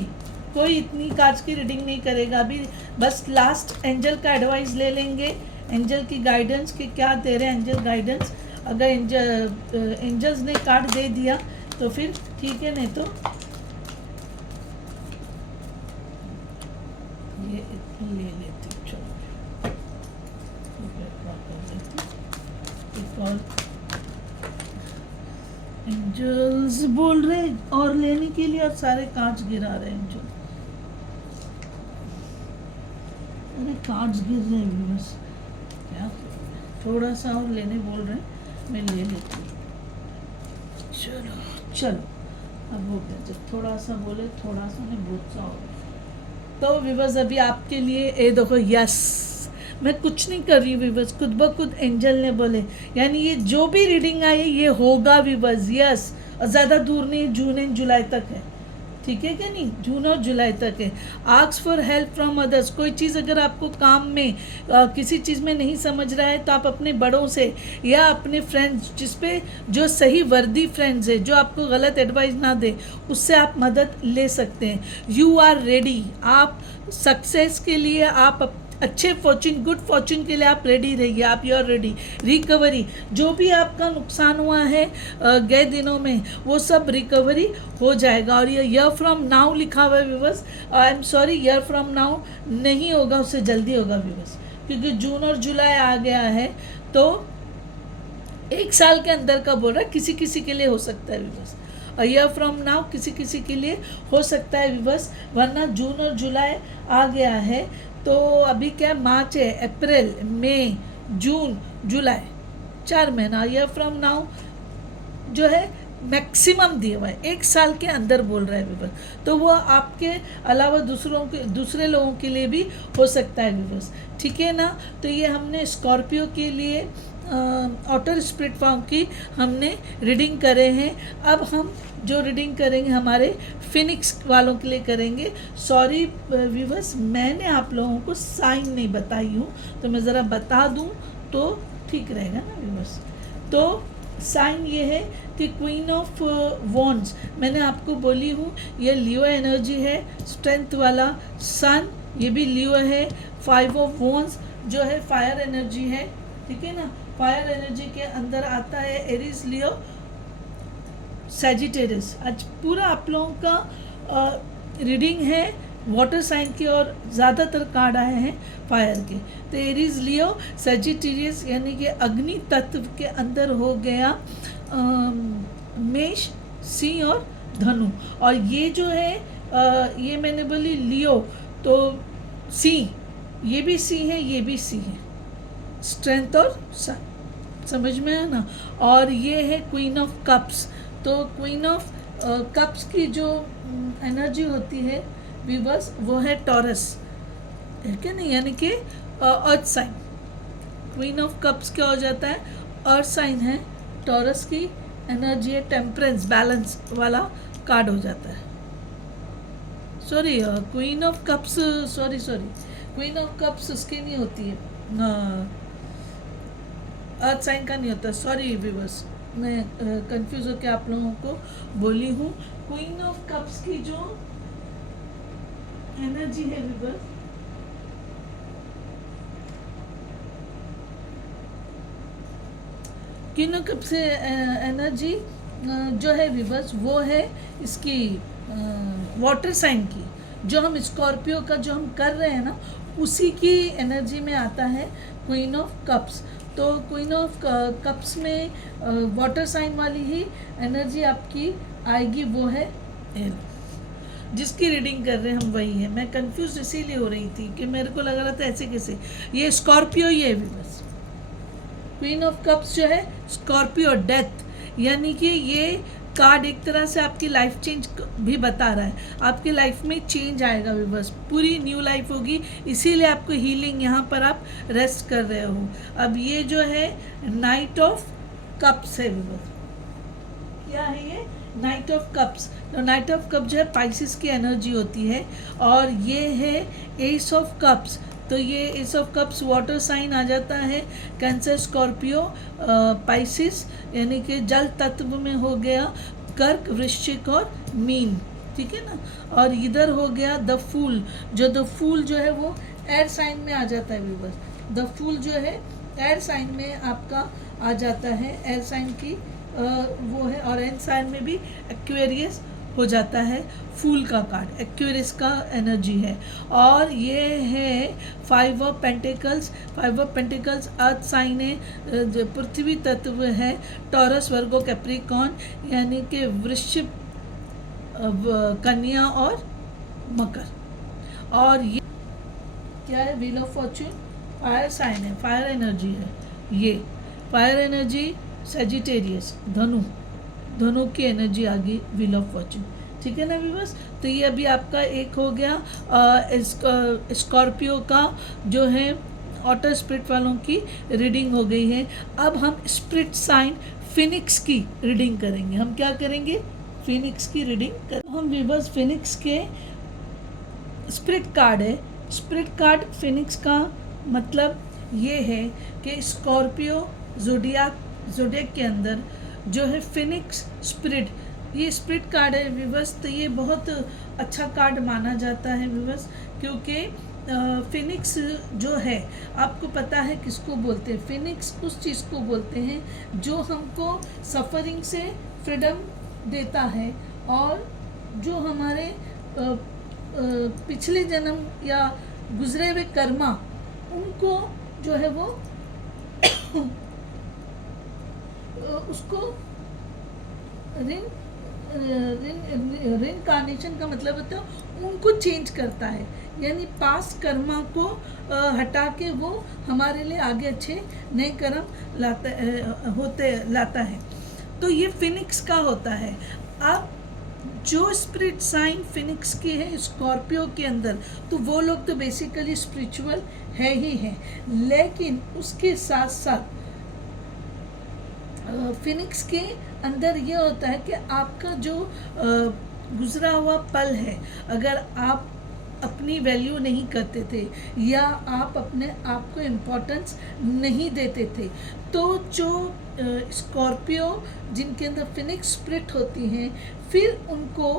कोई इतनी कार्ड्स की रीडिंग नहीं करेगा। अभी बस लास्ट एंजल का एडवाइस ले लेंगे, एंजल की गाइडेंस कि क्या दे रहे हैं एंजल गाइडेंस, अगर एंजल्स ने कार्ड दे दिया तो फिर ठीक है, नहीं तो ये ले लेती हूँ, चलो एक और एंजल्स बोल रहे और लेने के लिए, और सारे कार्ड्स गिरा रहे हैं एंजल, अरे कार्ड्स गिर रहे हैं बस, क्या थोड़ा सा और लेने बोल रहे हैं, मैं ले लेती हूँ, चलो चलो अब हो गया, जब थोड़ा सा बोले थोड़ा सा नहीं बहुत सा हो गया। तो विवर्स अभी आपके लिए ये देखो, यस मैं कुछ नहीं कर रही विवर्स, खुद ब खुद एंजल ने बोले, यानी ये जो भी रीडिंग आई ये होगा विवर्स, यस, और ज़्यादा दूर नहीं, जून एंड जुलाई तक है, ठीक है कि नहीं, जून और जुलाई तक है। Ask for help from others, कोई चीज़ अगर आपको काम में किसी चीज़ में नहीं समझ रहा है तो आप अपने बड़ों से या अपने फ्रेंड्स, जिस पे जो सही वर्दी फ्रेंड्स है, जो आपको गलत एडवाइस ना दे, उससे आप मदद ले सकते हैं। यू आर रेडी, आप सक्सेस के लिए, आप अच्छे फॉर्चून, गुड फॉर्चून के लिए आप रेडी रहिए, आप यू आर रेडी। रिकवरी, जो भी आपका नुकसान हुआ है गए दिनों में, वो सब रिकवरी हो जाएगा। और ये ईयर फ्रॉम नाउ लिखा हुआ है viewers, I am sorry, year from now नहीं होगा, उससे जल्दी होगा व्यूअर्स, क्योंकि जून और जुलाई आ गया है, तो एक साल के अंदर का बोल रहा है, किसी किसी के लिए हो सकता है व्यूअर्स, और ईयर फ्रॉम नाउ किसी किसी के लिए हो सकता है व्यूअर्स, वरना जून और जुलाई आ गया है, तो अभी क्या मार्च है, अप्रैल, मई, जून, जुलाई, 4 महीना, ईयर फ्रॉम नाउ जो है मैक्सिमम दिया हुआ है, एक साल के अंदर बोल रहा है व्यूवर्स, तो वो आपके अलावा दूसरे लोगों के लिए भी हो सकता है व्यूवर्स, ठीक है ना। तो ये हमने स्कॉर्पियो के लिए ऑटर स्पिरिट फॉर्म की हमने रीडिंग करे हैं। अब हम जो रीडिंग करेंगे हमारे फिनिक्स वालों के लिए करेंगे। सॉरी व्यूवर्स, मैंने आप लोगों को साइन नहीं बताई हूँ, तो मैं ज़रा बता दूँ तो ठीक रहेगा ना व्यूवर्स। तो साइन ये है कि क्वीन ऑफ वॉन्ड्स, मैंने आपको बोली हूँ ये लियो एनर्जी है, स्ट्रेंथ वाला सन, ये भी लियो है। 5 ऑफ वॉन्ड्स जो है फायर एनर्जी है, ठीक है ना, फायर एनर्जी के अंदर आता है एरीज, लियो, सैजिटेरियस। आज पूरा आप लोगों का रीडिंग है वाटर साइन की, और ज़्यादातर कार्ड आए हैं फायर के, तो एरीज, लियो, सैजिटेरियस, यानी कि अग्नि तत्व के अंदर हो गया मेष, सिंह और धनु। और ये जो है ये मैंने बोली लियो, तो सिंह, ये भी सिंह है, ये भी सिंह है, स्ट्रेंथ और सन, समझ में है ना। और ये है क्वीन ऑफ कप्स, तो क्वीन ऑफ कप्स की जो एनर्जी होती है व्यूवर्स, वो है टॉरस, ठीक है ना, यानी कि earth sign. Queen of cups क्या हो जाता है, अर्थ साइन है, टॉरस की एनर्जी है, टेम्परेंस, बैलेंस वाला कार्ड हो जाता है। Sorry, queen of cups, sorry queen of cups उसकी नहीं होती है, अर्थ साइन का नहीं होता, सॉरी व्यूवर्स, मैं कंफ्यूज होकर आप लोगों को बोली हूँ। क्वीन ऑफ कप्स की जो एनर्जी है व्यूवर्स, क्वीन ऑफ कप्स से एनर्जी जो है व्यूवर्स, वो है इसकी वाटर साइन की, जो हम स्कॉर्पियो का जो हम कर रहे हैं ना, उसी की एनर्जी में आता है क्वीन ऑफ कप्स। तो क्वीन ऑफ कप्स में वाटर साइन वाली ही एनर्जी आपकी आएगी, वो है एल, जिसकी रीडिंग कर रहे हैं हम वही है। मैं कंफ्यूज इसीलिए हो रही थी कि मेरे को लग रहा था ऐसे कैसे, ये स्कॉर्पियो ही है बस। क्वीन ऑफ कप्स जो है स्कॉर्पियो, डेथ, यानी कि ये कार्ड एक तरह से आपकी लाइफ चेंज भी बता रहा है, आपकी लाइफ में चेंज आएगा बस, पूरी न्यू लाइफ होगी, इसीलिए आपको हीलिंग, यहाँ पर आप रेस्ट कर रहे हो। अब ये जो है नाइट ऑफ कप्स है बस, क्या है ये, नाइट ऑफ कप्स। तो नाइट ऑफ कप जो है पाइसिस की एनर्जी होती है, और ये है एस ऑफ कप्स। तो ये ace of cups water sign आ जाता है, कैंसर, स्कॉर्पियो, पाइसिस, यानी कि जल तत्व में हो गया कर्क, वृश्चिक और मीन, ठीक है ना। और इधर हो गया द फूल, जो द फूल जो है वो एयर साइन में आ जाता है व्यूअर्स। द फूल जो है एयर साइन में आपका आ जाता है, एयर साइन की वो है, और एयर साइन में भी एक्वेरियस हो जाता है। फूल का कार्ड एक्वेरियस का एनर्जी है। और ये है 5 of pentacles. 5 of pentacles earth sign है, जो पृथ्वी तत्व है, टॉरस, वर्गो, कैप्रिकॉर्न, यानी कि वृश्चिक, कन्या और मकर। और ये क्या है, wheel of fortune, fire sign है, फायर एनर्जी है। ये फायर एनर्जी सजिटेरियस, धनु की एनर्जी आ गई व्हील ऑफ फॉर्चून, ठीक है ना व्यूअर्स। तो ये अभी आपका एक हो गया स्कॉर्पियो का जो है ऑटर स्पिरिट वालों की रीडिंग हो गई है। अब हम स्पिरिट साइन फिनिक्स की रीडिंग करेंगे। हम क्या करेंगे, फिनिक्स की रीडिंग करेंगे। हम व्यूअर्स फिनिक्स के स्पिरिट कार्ड है, स्पिरिट कार्ड फिनिक्स का मतलब ये है कि स्कॉर्पियो ज़ोडिएक के अंदर जो है फिनिक्स स्पिरिट, ये स्पिरिट कार्ड है व्यूअर्स। तो ये बहुत अच्छा कार्ड माना जाता है व्यूअर्स, क्योंकि फिनिक्स जो है आपको पता है किसको बोलते हैं। फिनिक्स उस चीज़ को बोलते हैं जो हमको सफरिंग से फ्रीडम देता है, और जो हमारे पिछले जन्म या गुजरे हुए कर्मा, उनको जो है वो उसको रिनकार्नेशन का मतलब होता है उनको चेंज करता है, यानी पास कर्मा को हटा के वो हमारे लिए आगे अच्छे नए कर्म लाता है। तो ये फिनिक्स का होता है। अब जो स्पिरिट साइन फिनिक्स की है स्कॉर्पियो के अंदर, तो वो लोग तो बेसिकली स्पिरिचुअल है ही है, लेकिन उसके साथ साथ फिनिक्स के अंदर ये होता है कि आपका जो गुजरा हुआ पल है, अगर आप अपनी वैल्यू नहीं करते थे या आप अपने आप को इम्पोर्टेंस नहीं देते थे, तो जो स्कॉर्पियो जिनके अंदर फिनिक्स स्पिरिट होती हैं, फिर उनको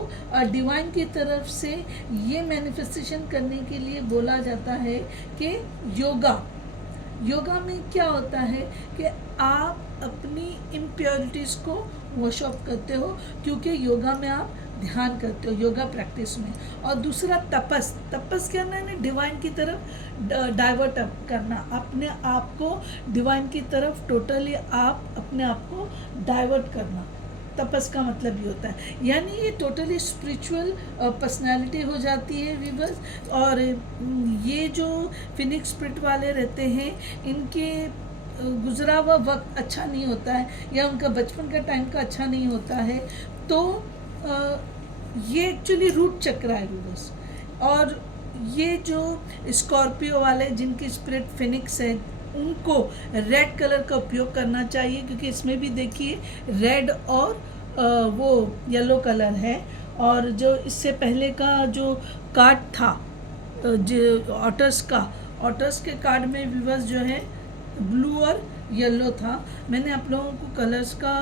डिवाइन की तरफ से ये मैनिफेस्टेशन करने के लिए बोला जाता है कि योगा में क्या होता है कि आप अपनी इम्प्योरिटीज़ को वॉश ऑफ करते हो, क्योंकि योगा में आप ध्यान करते हो, योगा प्रैक्टिस में। और दूसरा तपस करना है, डिवाइन की तरफ डाइवर्ट अप करना, अपने आप को डिवाइन की तरफ टोटली आप अपने आप को डाइवर्ट करना, तपस का मतलब ये होता है। यानी ये टोटली स्पिरिचुअल पर्सनालिटी हो जाती है व्यूअर्स। और ये जो फिनिक्स स्पिरिट वाले रहते हैं, इनके गुजरा हुआ वक्त अच्छा नहीं होता है, या उनका बचपन का टाइम का अच्छा नहीं होता है, तो ये एक्चुअली रूट चक्र है व्यूअर्स। और ये जो स्कॉर्पियो वाले जिनकी स्पिरिट फिनिक्स है, उनको रेड कलर का उपयोग करना चाहिए, क्योंकि इसमें भी देखिए रेड और वो येलो कलर है। और जो इससे पहले का जो कार्ड था जो ऑटर्स के कार्ड में व्यूअर्स जो है ब्लू और येलो था। मैंने आप लोगों को कलर्स का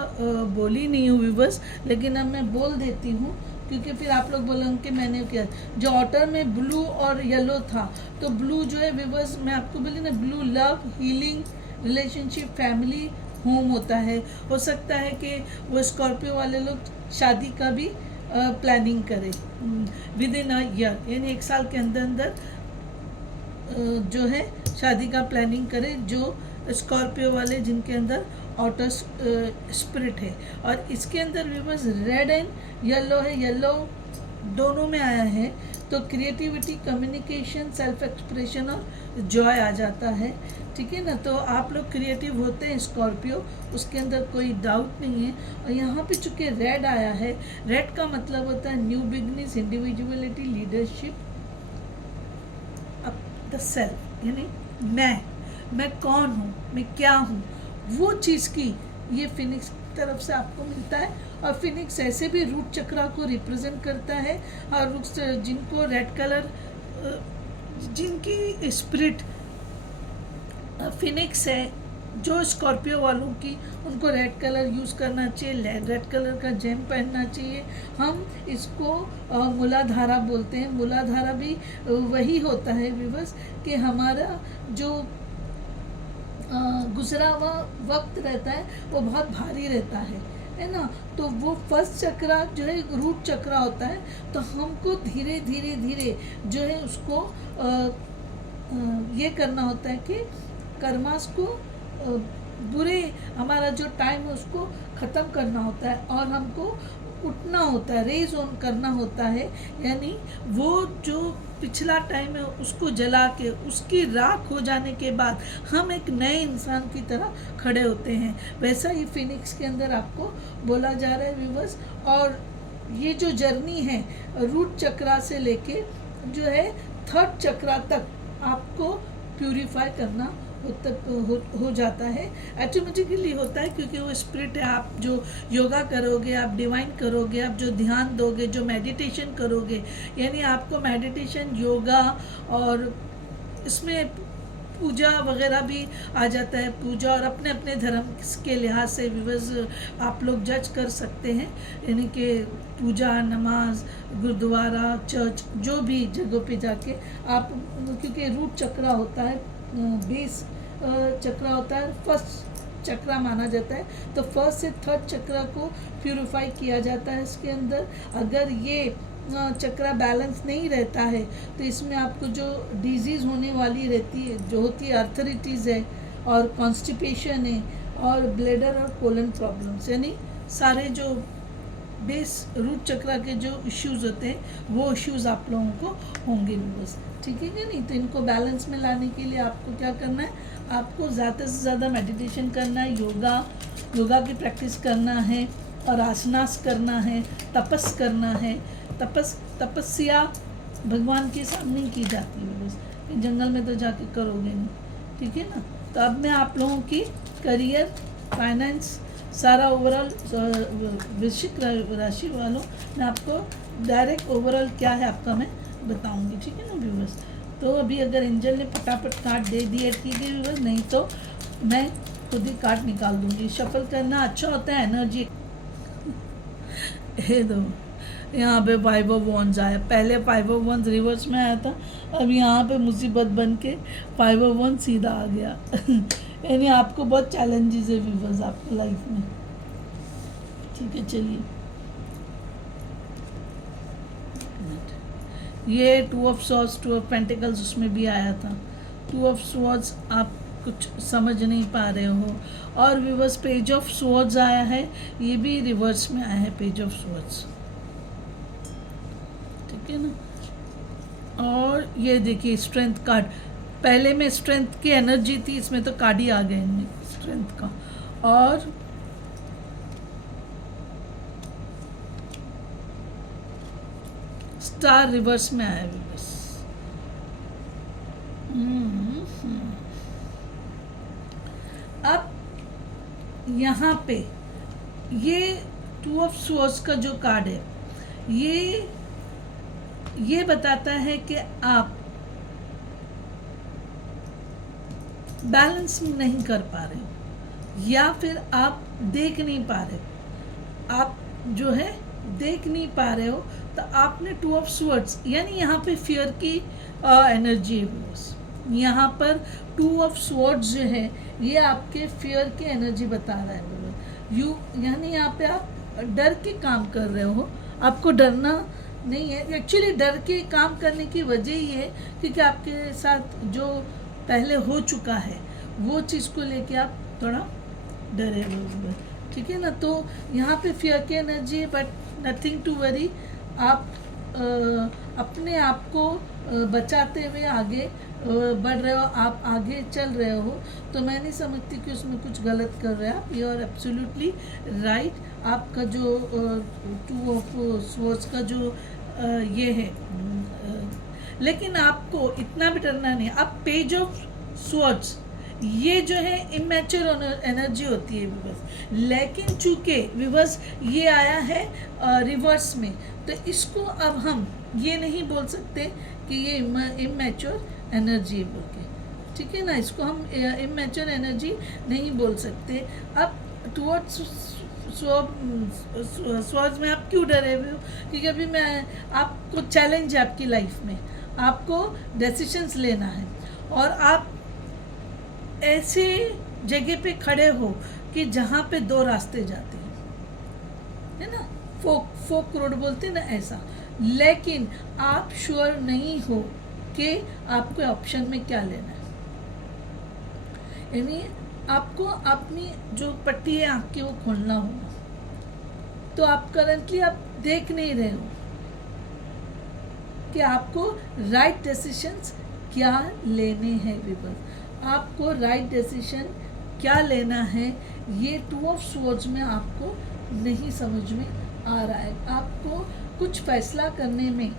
बोली नहीं हूँ व्यूअर्स, लेकिन अब मैं बोल देती हूँ, क्योंकि फिर आप लोग बोलेंगे कि मैंने क्या। जो ऑटर में ब्लू और येलो था, तो ब्लू जो है व्यूअर्स, मैं आपको बोली ना, blue love, healing, relationship, family, home होता है। हो सकता है कि वो स्कॉर्पियो वाले लोग शादी का भी प्लानिंग करें विद इन अ ईयर, यानी 1 साल के अंदर अंदर जो है शादी का प्लानिंग करें, जो स्कॉर्पियो वाले जिनके अंदर ऑटर स्पिरिट है। और इसके अंदर व्यूअर्स रेड एंड येलो है, येलो दोनों में आया है, तो क्रिएटिविटी, कम्युनिकेशन, सेल्फ एक्सप्रेशन और जॉय आ जाता है। ठीक है ना, तो आप लोग क्रिएटिव होते हैं स्कॉर्पियो, उसके अंदर कोई डाउट नहीं है। और यहाँ पे चूँकि रेड आया है, रेड का मतलब होता है new beginnings, individuality, leadership, the self, यानी मैं कौन हूँ, मैं क्या हूँ, वो चीज़ की ये फिनिक्स की तरफ से आपको मिलता है। और फिनिक्स ऐसे भी रूट चक्रा को रिप्रेजेंट करता है, और जिनको रेड कलर, जिनकी स्पिरिट फिनिक्स है, जो स्कॉर्पियो वालों की, उनको रेड कलर यूज़ करना चाहिए, रेड कलर का जेम पहनना चाहिए। हम इसको मूलाधारा बोलते हैं। मूलाधारा भी वही होता है विवश कि हमारा जो गुजरा हुआ वक्त रहता है वो बहुत भारी रहता है ना। तो वो फर्स्ट चक्रा जो है रूट चक्रा होता है, तो हमको धीरे धीरे धीरे जो है उसको ये करना होता है कि कर्मास को बुरे, हमारा जो टाइम है उसको ख़त्म करना होता है, और हमको उठना होता है, रेज ऑन करना होता है। यानी वो जो पिछला टाइम है उसको जला के, उसकी राख हो जाने के बाद हम एक नए इंसान की तरह खड़े होते हैं। वैसा ही फिनिक्स के अंदर आपको बोला जा रहा है व्यूअर्स। और ये जो जर्नी है रूट चक्रा से लेके जो है थर्ड चक्रा तक आपको प्यूरिफाई करना हो जाता है। ऑटोमेटिकली होता है, क्योंकि वो स्पिरिट है। आप जो योगा करोगे, आप डिवाइन करोगे, आप जो ध्यान दोगे, जो मेडिटेशन करोगे, यानी आपको मेडिटेशन, योगा और इसमें पूजा वगैरह भी आ जाता है। पूजा और अपने अपने धर्म के लिहाज से विवज आप लोग जज कर सकते हैं, यानी कि पूजा, नमाज, गुरुद्वारा, चर्च, जो भी जगहों पे जाके आप, क्योंकि रूट चक्रा होता है, बेस चक्रा होता है, फर्स्ट चक्रा माना जाता है, तो फर्स्ट से थर्ड चक्रा को प्यूरिफाई किया जाता है इसके अंदर। अगर ये चक्रा बैलेंस नहीं रहता है तो इसमें आपको जो डिजीज़ होने वाली रहती है, जो होती है आर्थराइटिस है और कॉन्स्टिपेशन है और ब्लैडर और कोलन प्रॉब्लम्स, यानी सारे जो बेस रूट चक्रा के जो इश्यूज़ होते हैं वो इश्यूज़ आप लोगों को होंगे बस। ठीक है क्या नहीं, तो इनको बैलेंस में लाने के लिए आपको क्या करना है, आपको ज़्यादा से ज़्यादा मेडिटेशन करना है, योगा की प्रैक्टिस करना है, और आसनास करना है, तपस करना है। तपस्या भगवान के सामने की जाती है, बस जंगल में तो जाके करोगे नहीं। ठीक है ना, तो अब मैं आप लोगों की करियर, फाइनेंस, सारा ओवरऑल वृश्चिक राशि वालों, मैं आपको डायरेक्ट ओवरऑल क्या है आपका मैं बताऊंगी। ठीक है ना व्यूअर्स, तो अभी अगर एंजल ने फटाफट कार्ड दे दिए ठीक है व्यूअर्स, नहीं तो मैं खुद ही कार्ड निकाल दूंगी। शफल करना अच्छा होता है, एनर्जी। ये दो, यहाँ पे 5 ऑफ वॉन्ड्स आया, पहले 5 ऑफ वॉन्ड्स रिवर्स में आया था, अब यहाँ पे मुसीबत बन के 5 ऑफ वॉन्ड्स सीधा आ गया। यानी आपको बहुत चैलेंजेस है व्यूअर्स आपकी लाइफ में। ठीक है, चलिए, ये 2 ऑफ सॉर्ड्स, 2 ऑफ पेंटिकल्स उसमें भी आया था। 2 ऑफ सॉर्ड्स आप कुछ समझ नहीं पा रहे हो, और व्यूअर्स पेज ऑफ सॉर्ड्स आया है, ये भी रिवर्स में आया है पेज ऑफ सॉर्ड्स। ठीक है ना, और ये देखिए स्ट्रेंथ कार्ड, पहले में स्ट्रेंथ की एनर्जी थी, इसमें तो कार्ड ही आ गए इनमें स्ट्रेंथ का। और स्टार रिवर्स में आया बस। अब यहाँ पे ये 2 ऑफ स्वॉर्ड्स का जो कार्ड है, ये बताता है कि आप बैलेंस नहीं कर पा रहे हो, या फिर आप देख नहीं पा रहे हो, आप जो है देख नहीं पा रहे हो। तो आपने 2 ऑफ स्वॉर्ड्स, यानी यहाँ पे फियर की एनर्जी है बस। यहाँ पर 2 ऑफ स्वॉर्ड्स जो है ये आपके फियर की एनर्जी बता रहा है यू, यानी यहाँ पे आप डर के काम कर रहे हो, आपको डरना नहीं है। एक्चुअली डर के काम करने की वजह ये है क्योंकि आपके साथ जो पहले हो चुका है वो चीज़ को लेके आप थोड़ा डरे हुए। ठीक है ना, तो यहाँ पे फियर की एनर्जी है, बट नथिंग टू वरी। आप अपने आप को बचाते हुए आगे बढ़ रहे हो, आप आगे चल रहे हो, तो मैं नहीं समझती कि उसमें कुछ गलत कर रहे हो आप। You are absolutely right. आपका जो टू ऑफ स्वॉर्ड्स का जो ये है, लेकिन आपको इतना भी डरना नहीं। अब पेज ऑफ स्वॉर्ड्स ये जो है इमेच्योर एनर्जी होती है विवर्स, लेकिन चूंकि विवर्स ये आया है रिवर्स में, तो इसको अब हम ये नहीं बोल सकते कि ये इमेच्योर एनर्जी है बोल के, ठीक है ना। इसको हम इमेच्योर एनर्जी नहीं बोल सकते। अब टुवर्ड्स स्वॉर्ड्स में आप क्यों डरे हुए हो? क्योंकि अभी मैं आपको चैलेंज है आपकी लाइफ में, आपको डिसीजंस लेना है, और आप ऐसे जगह पे खड़े हो कि जहाँ पे दो रास्ते जाते हैं, है ना, फोक रोड बोलते हैं ना, ऐसा। लेकिन आप श्योर नहीं हो कि आपको ऑप्शन में क्या लेना है, यानी आपको अपनी जो पट्टी है आँख की वो खोलना होगा। तो आप करंटली आप देख नहीं रहे हो कि आपको राइट डिसीजंस क्या लेने हैं विवर्स। आपको राइट डिसीजन क्या लेना है, ये टू ऑफ स्वॉर्ड्स में आपको नहीं समझ में आ रहा है। आपको कुछ फैसला करने में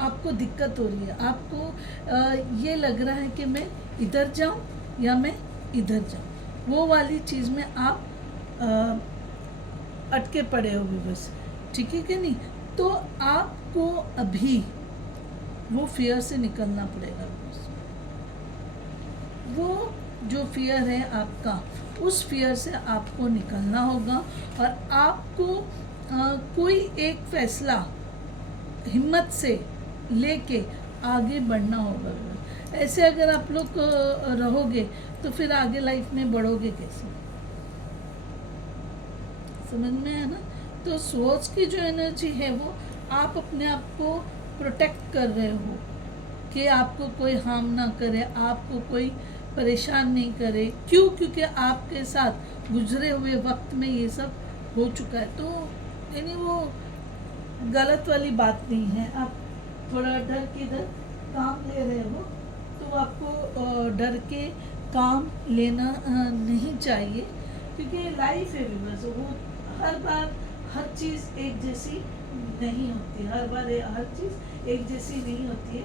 आपको दिक्कत हो रही है। आपको ये लग रहा है कि मैं इधर जाऊं या मैं इधर जाऊं, वो वाली चीज़ में आप अटके पड़े हो बस, ठीक है कि नहीं। तो आपको अभी वो फियर से निकलना पड़ेगा। वो जो फियर है आपका, उस फियर से आपको निकलना होगा, और आपको कोई एक फैसला हिम्मत से लेके आगे बढ़ना होगा। ऐसे अगर आप लोग रहोगे तो फिर आगे लाइफ में बढ़ोगे कैसे, समझ में है ना। तो सोच की जो एनर्जी है वो आप अपने आप को प्रोटेक्ट कर रहे हो कि आपको कोई हार्म ना करे, आपको कोई परेशान नहीं करे। क्यों? क्योंकि आपके साथ गुजरे हुए वक्त में ये सब हो चुका है। तो यानी वो गलत वाली बात नहीं है। आप थोड़ा डर के इधर काम ले रहे हो, तो आपको डर के काम लेना नहीं चाहिए, क्योंकि लाइफ है विवर्स, वो हर बार हर चीज़ एक जैसी नहीं होती, हर चीज़ एक जैसी नहीं होती है,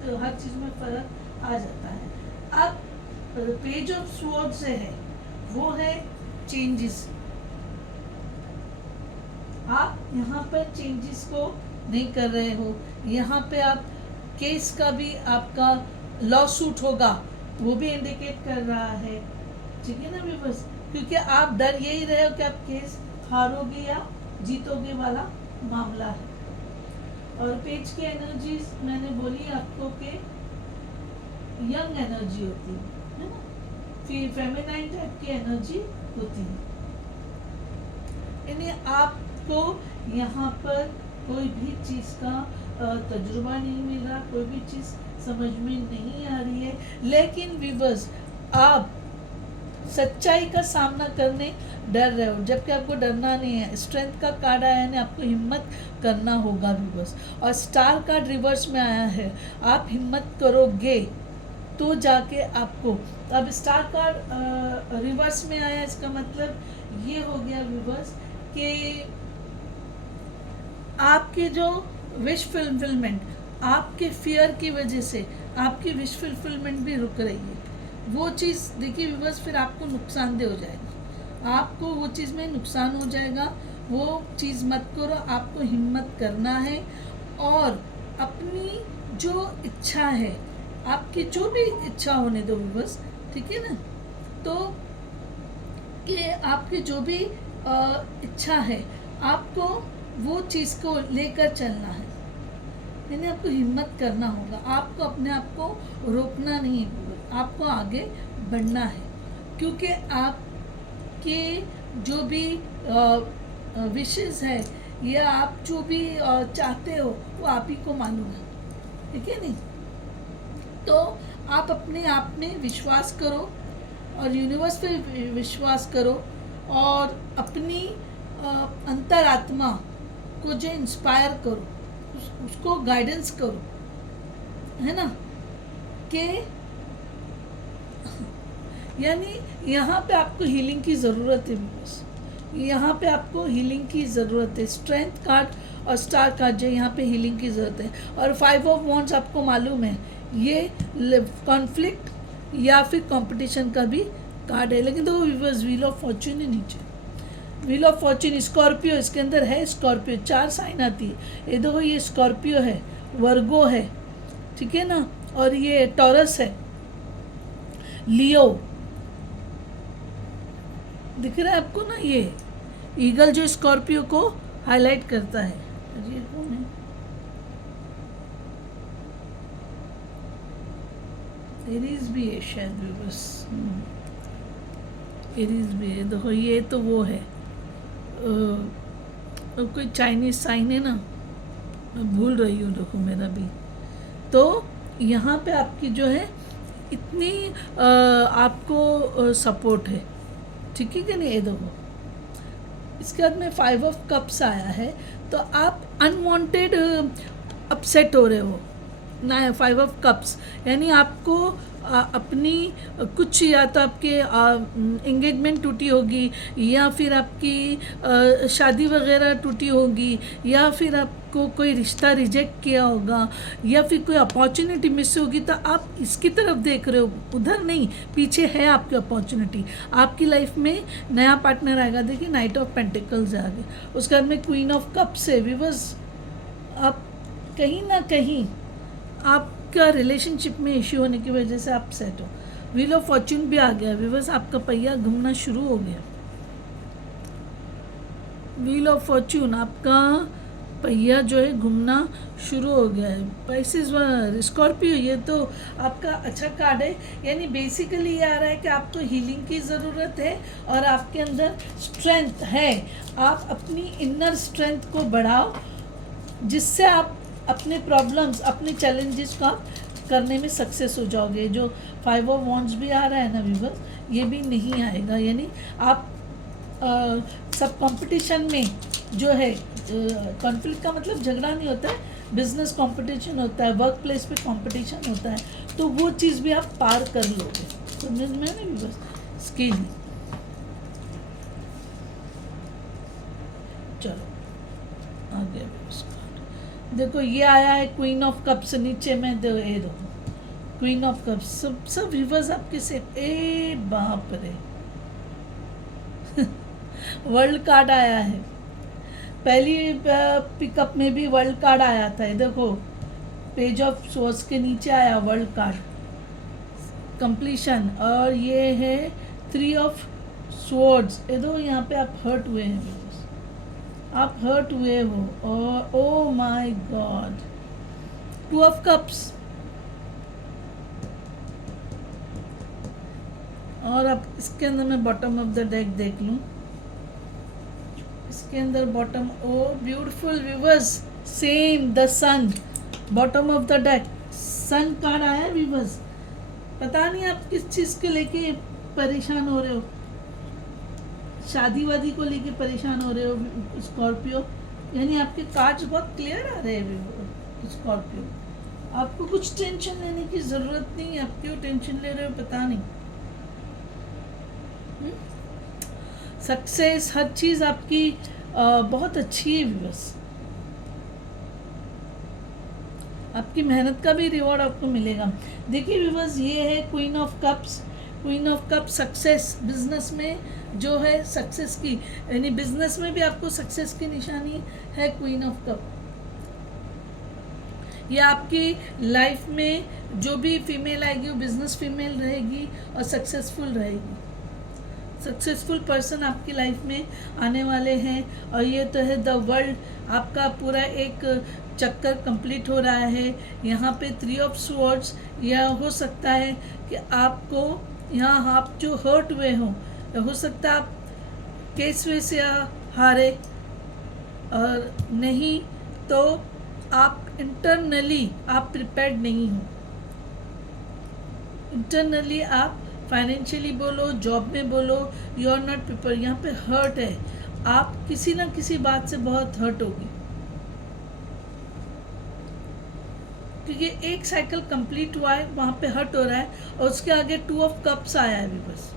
तो हर चीज़ में फ़र्क आ जाता है। अब पेज ऑफ स्वॉर्ड से है, वो है चेंजेस। आप यहाँ पर चेंजेस को नहीं कर रहे हो, यहाँ पे आप केस का भी आपका लॉ सूट होगा, वो भी इंडिकेट कर रहा है, ठीक है ना व्यूअर्स। क्योंकि आप डर यही रहे हो कि आप केस हारोगे या जीतोगे वाला मामला है। और पेज की एनर्जीज मैंने बोली आपको कि यंग एनर्जी होती है ना, फिर फेमिनाइन टाइप की एनर्जी होती है। यानी आपको यहाँ पर कोई भी चीज़ का तजुर्बा नहीं मिल रहा, कोई भी चीज़ समझ में नहीं आ रही है, लेकिन व्यूअर्स आप सच्चाई का सामना करने डर रहे हो, जबकि आपको डरना नहीं है। स्ट्रेंथ का कार्ड आया है, आपको हिम्मत करना होगा व्यूअर्स, और स्टार कार्ड रिवर्स में आया है। आप हिम्मत करोगे तो जाके आपको, अब स्टार कार्ड रिवर्स में आया, इसका मतलब ये हो गया व्यूअर्स कि आपके जो विश फुलफिलमेंट, आपके फियर की वजह से आपकी विश फुलफिलमेंट भी रुक रही है। वो चीज़ देखिए व्यूअर्स, फिर आपको नुकसानदेह हो जाएगा, आपको वो चीज़ में नुकसान हो जाएगा। वो चीज़ मत करो, आपको हिम्मत करना है, और अपनी जो इच्छा है, आपकी जो भी इच्छा होने दो व्यूअर्स, ठीक है ना। तो कि आपकी जो भी इच्छा है, आपको वो चीज़ को लेकर चलना है, यानी आपको हिम्मत करना होगा। आपको अपने आप को रोकना नहीं है, आपको आगे बढ़ना है, क्योंकि आपके जो भी विशेस है या आप जो भी चाहते हो वो आप ही को मालूम है, ठीक है नहीं। तो आप अपने आप में विश्वास करो, और यूनिवर्स पे विश्वास करो, और अपनी अंतरात्मा को जो इंस्पायर करो, उसको गाइडेंस करो, है ना, कि यानी यहाँ पे आपको हीलिंग की ज़रूरत है बस, यहाँ पे आपको हीलिंग की ज़रूरत है। स्ट्रेंथ कार्ड और स्टार कार्ड जो यहाँ पे हीलिंग की ज़रूरत है। और 5 ऑफ वॉन्ड्स आपको मालूम है ये कॉन्फ्लिक्ट या फिर कंपटीशन का भी कार्ड है, लेकिन तो व्यूअर्स व्हील ऑफ फॉर्च्यून ही नीचे, व्हील ऑफ फॉर्च्यून स्कॉर्पियो, इसके अंदर है स्कॉर्पियो, 4 साइन आती है। ये देखो ये स्कॉर्पियो है, वर्गो है, ठीक है ना, और ये टॉरस है, लियो दिख रहा है आपको ना, ये ईगल जो स्कॉर्पियो को हाईलाइट करता है। ये कौन है? एरीज भी है शायद भी, बस एरीज भी है। देखो ये तो वो है कोई चाइनीज साइन है ना, मैं भूल रही हूँ, देखो मेरा भी। तो यहाँ पे आपकी जो है इतनी आपको सपोर्ट है, ठीक है कि नहीं। ये देखो इसके बाद में 5 ऑफ कप्स आया है, तो आप अनवांटेड अपसेट हो रहे हो ना। 5 ऑफ कप्स यानी आपको अपनी कुछ, या तो आपके एंगेजमेंट टूटी होगी, या फिर आपकी शादी वगैरह टूटी होगी, या फिर आपको कोई रिश्ता रिजेक्ट किया होगा, या फिर कोई अपॉर्चुनिटी मिस होगी, तो आप इसकी तरफ देख रहे हो, उधर नहीं, पीछे है आपकी अपॉर्चुनिटी। आपकी लाइफ में नया पार्टनर आएगा। देखिए नाइट ऑफ पेंटिकल्स आ गए, उसके बाद में क्वीन ऑफ कप्स है। व्यूअर्स आप कहीं ना कहीं आपका रिलेशनशिप में इश्यू होने की वजह से आप सेट हो। व्हील ऑफ फॉर्च्यून भी आ गया व्यूअर्स, आपका पहिया घूमना शुरू हो गया। व्हील ऑफ फॉर्च्यून आपका पहिया जो है घूमना शुरू हो गया है। पाइसेस स्कॉर्पियो, ये तो आपका अच्छा कार्ड है। यानी बेसिकली ये आ रहा है कि आपको हीलिंग की ज़रूरत है और आपके अंदर स्ट्रेंथ है। आप अपनी इनर स्ट्रेंथ को बढ़ाओ, जिससे आप अपने प्रॉब्लम्स, अपने चैलेंजेस को आप करने में सक्सेस हो जाओगे। जो 5 ऑफ वॉन्ड्स भी आ रहा है ना व्यूअर्स, ये भी नहीं आएगा। यानी आप सब कंपटीशन में जो है, कॉन्फ्लिक्ट का मतलब झगड़ा नहीं होता है, बिजनेस कंपटीशन होता है, वर्क प्लेस पे कंपटीशन होता है, तो वो चीज़ भी आप पार कर लोगे। समझ में नहीं व्यूअर्स स्किल। चलो आगे देखो ये आया है क्वीन ऑफ कप्स, नीचे में दो ये दो क्वीन ऑफ कप्स, सब व्यूअर्स आपके से। ए बाप रे वर्ल्ड कार्ड आया है। पहली पिकअप में भी वर्ल्ड कार्ड आया था, देखो पेज ऑफ सोर्स के नीचे आया वर्ल्ड कार्ड, कंप्लीशन। और ये है 3 ऑफ स्वॉर्ड्स। ये दो यहाँ पे आप हर्ट हुए हैं, आप हर्ट हुए हो, और oh my God 2 of cups. और अब इसके अंदर मैं बॉटम ऑफ द डेक देख लूँ, इसके अंदर bottom, oh beautiful viewers, same the sun, bottom of the deck sun card आया है व्यूवर्स। पता नहीं आप किस चीज़ को लेके परेशान हो रहे हो, शादी वादी को लेके परेशान हो रहे हो स्कॉर्पियो। यानी आपके कार्ड्स बहुत क्लियर आ रहे हैं स्कॉर्पियो। आपको कुछ टेंशन लेने की ज़रूरत नहीं है, आप क्यों टेंशन ले रहे हो पता नहीं। सक्सेस, हर चीज़ आपकी बहुत अच्छी है व्यूअर्स। आपकी मेहनत का भी रिवॉर्ड आपको मिलेगा। देखिए व्यूअर्स ये है queen of cups. Queen of cup success, business में जो है सक्सेस की, यानी बिजनेस में भी आपको सक्सेस की निशानी है क्वीन ऑफ कप। ये आपकी लाइफ में जो भी फीमेल आएगी वो बिजनेस फीमेल रहेगी और सक्सेसफुल रहेगी। सक्सेसफुल पर्सन आपकी लाइफ में आने वाले हैं। और ये तो है द वर्ल्ड, आपका पूरा एक चक्कर कंप्लीट हो रहा है। यहाँ पे 3 ऑफ स्वॉर्ड्स, यह हो सकता है कि आपको यहाँ आप जो हर्ट हुए हों, हो सकता है आप केस वे से हारे, और नहीं तो आप इंटरनली आप प्रिपेयर्ड नहीं हो। इंटरनली आप फाइनेंशियली बोलो, जॉब में बोलो, यू आर नॉट प्रिपेयर। यहाँ पे हर्ट है, आप किसी ना किसी बात से बहुत हर्ट होगी। क्योंकि एक साइकिल कंप्लीट हुआ है, वहाँ पे हर्ट हो रहा है, और उसके आगे 2 ऑफ कप्स आया है अभी बस।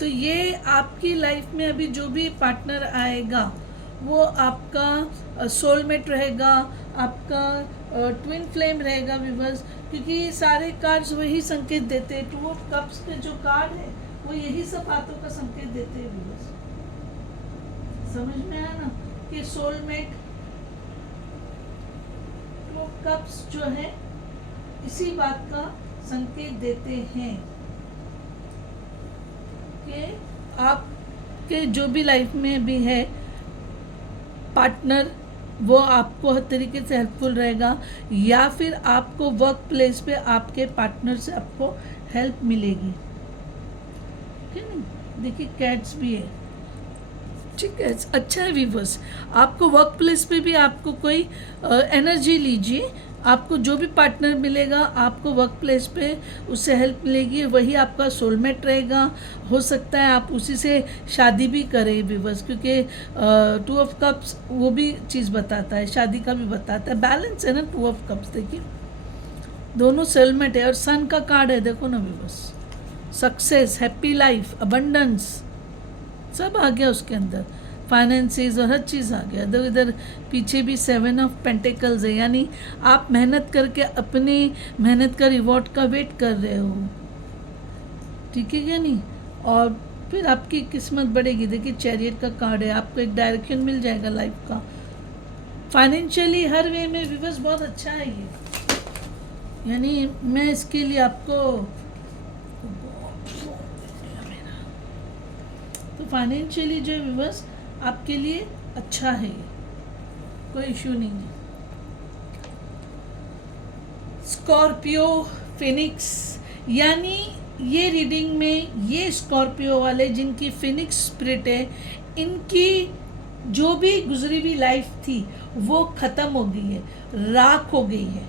तो ये आपकी लाइफ में अभी जो भी पार्टनर आएगा वो आपका सोलमेट रहेगा, आपका ट्विन फ्लेम रहेगा विवर्स, क्योंकि सारे कार्ड्स वही संकेत देते हैं। 2 ऑफ कप्स के जो कार्ड है वो यही सब बातों का संकेत देते हैं विवर्स। समझ में आया ना कि सोलमेट, 2 ऑफ कप्स जो है इसी बात का संकेत देते हैं कि आपके जो भी लाइफ में भी है पार्टनर, वो आपको हर तरीके से हेल्पफुल रहेगा, या फिर आपको वर्क प्लेस पे आपके पार्टनर से आपको हेल्प मिलेगी। ठीक है ना, देखिए कैट्स भी है, ठीक है, अच्छा है व्यूवर्स। आपको वर्क प्लेस पे भी आपको कोई एनर्जी लीजिए, आपको जो भी पार्टनर मिलेगा आपको वर्क प्लेस पे उससे हेल्प मिलेगी, वही आपका सोलमेट रहेगा। हो सकता है आप उसी से शादी भी करें व्यूवर्स, क्योंकि 2 ऑफ कप्स वो भी चीज़ बताता है, शादी का भी बताता है। बैलेंस है ना 2 ऑफ कप्स, देखिए दोनों सोलमेट है और सन का कार्ड है, देखो ना viewers. Success, happy life, abundance सब आ गया उसके अंदर, फाइनेंसेस और हर चीज़ आ गया। तो इधर पीछे भी 7 ऑफ पेंटिकल्स है, यानी आप मेहनत करके अपनी मेहनत का रिवॉर्ड का वेट कर रहे हो, ठीक है क्या नहीं। और फिर आपकी किस्मत बढ़ेगी, देखिए चैरियट का कार्ड है, आपको एक डायरेक्शन मिल जाएगा लाइफ का। फाइनेंशियली हर वे में विवर्स बहुत अच्छा है ये, यानी मैं इसके लिए आपको तो फाइनेंशियली जो व्यूवर्स आपके लिए अच्छा है, ये कोई इशू नहीं है। स्कॉर्पियो फिनिक्स, यानी ये रीडिंग में ये स्कॉर्पियो वाले जिनकी फिनिक्स स्पिरिट है, इनकी जो भी गुजरी हुई लाइफ थी वो ख़त्म हो गई है, राख हो गई है।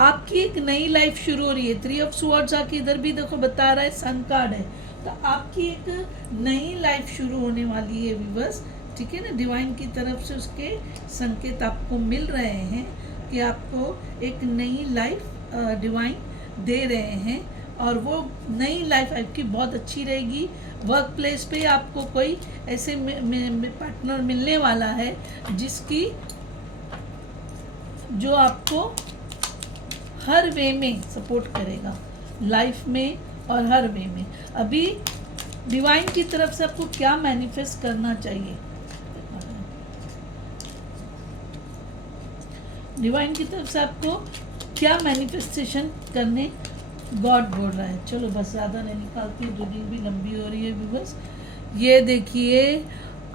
आपकी एक नई लाइफ शुरू हो रही है। 3 ऑफ स्वॉर्ड्स आके इधर भी देखो बता रहा है, सन कार्ड है, तो आपकी एक नई लाइफ शुरू होने वाली है व्यूअर्स, ठीक है ना। डिवाइन की तरफ से उसके संकेत आपको मिल रहे हैं कि आपको एक नई लाइफ डिवाइन दे रहे हैं, और वो नई लाइफ आपकी बहुत अच्छी रहेगी। वर्क प्लेस पे आपको कोई ऐसे पार्टनर मिलने वाला है जिसकी जो आपको हर वे में सपोर्ट करेगा, लाइफ में और हर वे में। अभी डिवाइन की तरफ से आपको क्या मैनिफेस्ट करना चाहिए, डिवाइन की तरफ से आपको क्या मैनिफेस्टेशन करने गॉड बोल रहा है। चलो बस ज़्यादा नहीं निकालती, रीडिंग भी लंबी हो रही है व्यूअर्स। ये देखिए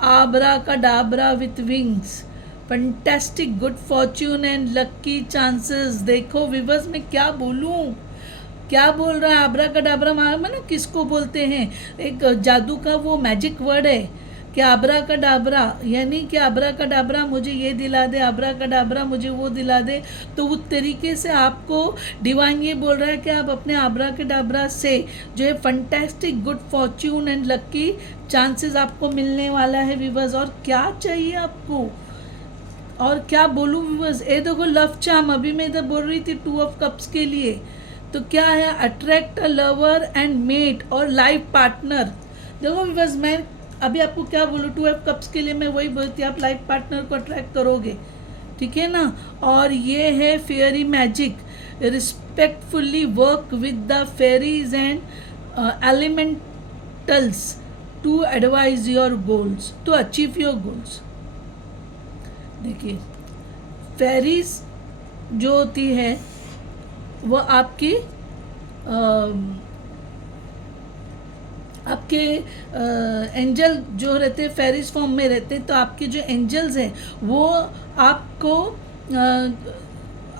आबरा का Dabra with wings, fantastic good Fortune and lucky chances. देखो व्यूअर्स मैं क्या बोलूँ, क्या बोल रहा है आबरा का डाबरा, मालूम है ना किसको बोलते हैं, एक जादू का वो मैजिक वर्ड है कि आबरा का डाबरा, यानी कि आबरा का डाबरा मुझे ये दिला दे, आबरा का डाबरा मुझे वो दिला दे। तो उस तरीके से आपको डिवाइन ये बोल रहा है कि आप अपने आबरा के डाबरा से जो है fantastic good Fortune and lucky chances आपको मिलने वाला है व्यूअर्स। और क्या चाहिए आपको, और क्या बोलूँ व्यूअर्स, ये देखो लव चार्म, अभी मैं इधर बोल रही थी 2 ऑफ कप्स के लिए, तो क्या है attract a lover and mate और लाइफ पार्टनर। देखो व्यूअर्स मैं अभी आपको क्या बोलूँ, 2 ऑफ कप्स के लिए मैं वही बोलती, आप लाइफ पार्टनर को अट्रैक्ट करोगे, ठीक है ना। और ये है fairy magic, respectfully work with the fairies and elementals to advise your goals, to achieve your goals. देखिए फेरीज जो होती है वो आपकी आपके एंजल जो रहते हैं फेरिस फॉर्म में रहते हैं, तो आपके जो एंजल्स हैं वो आपको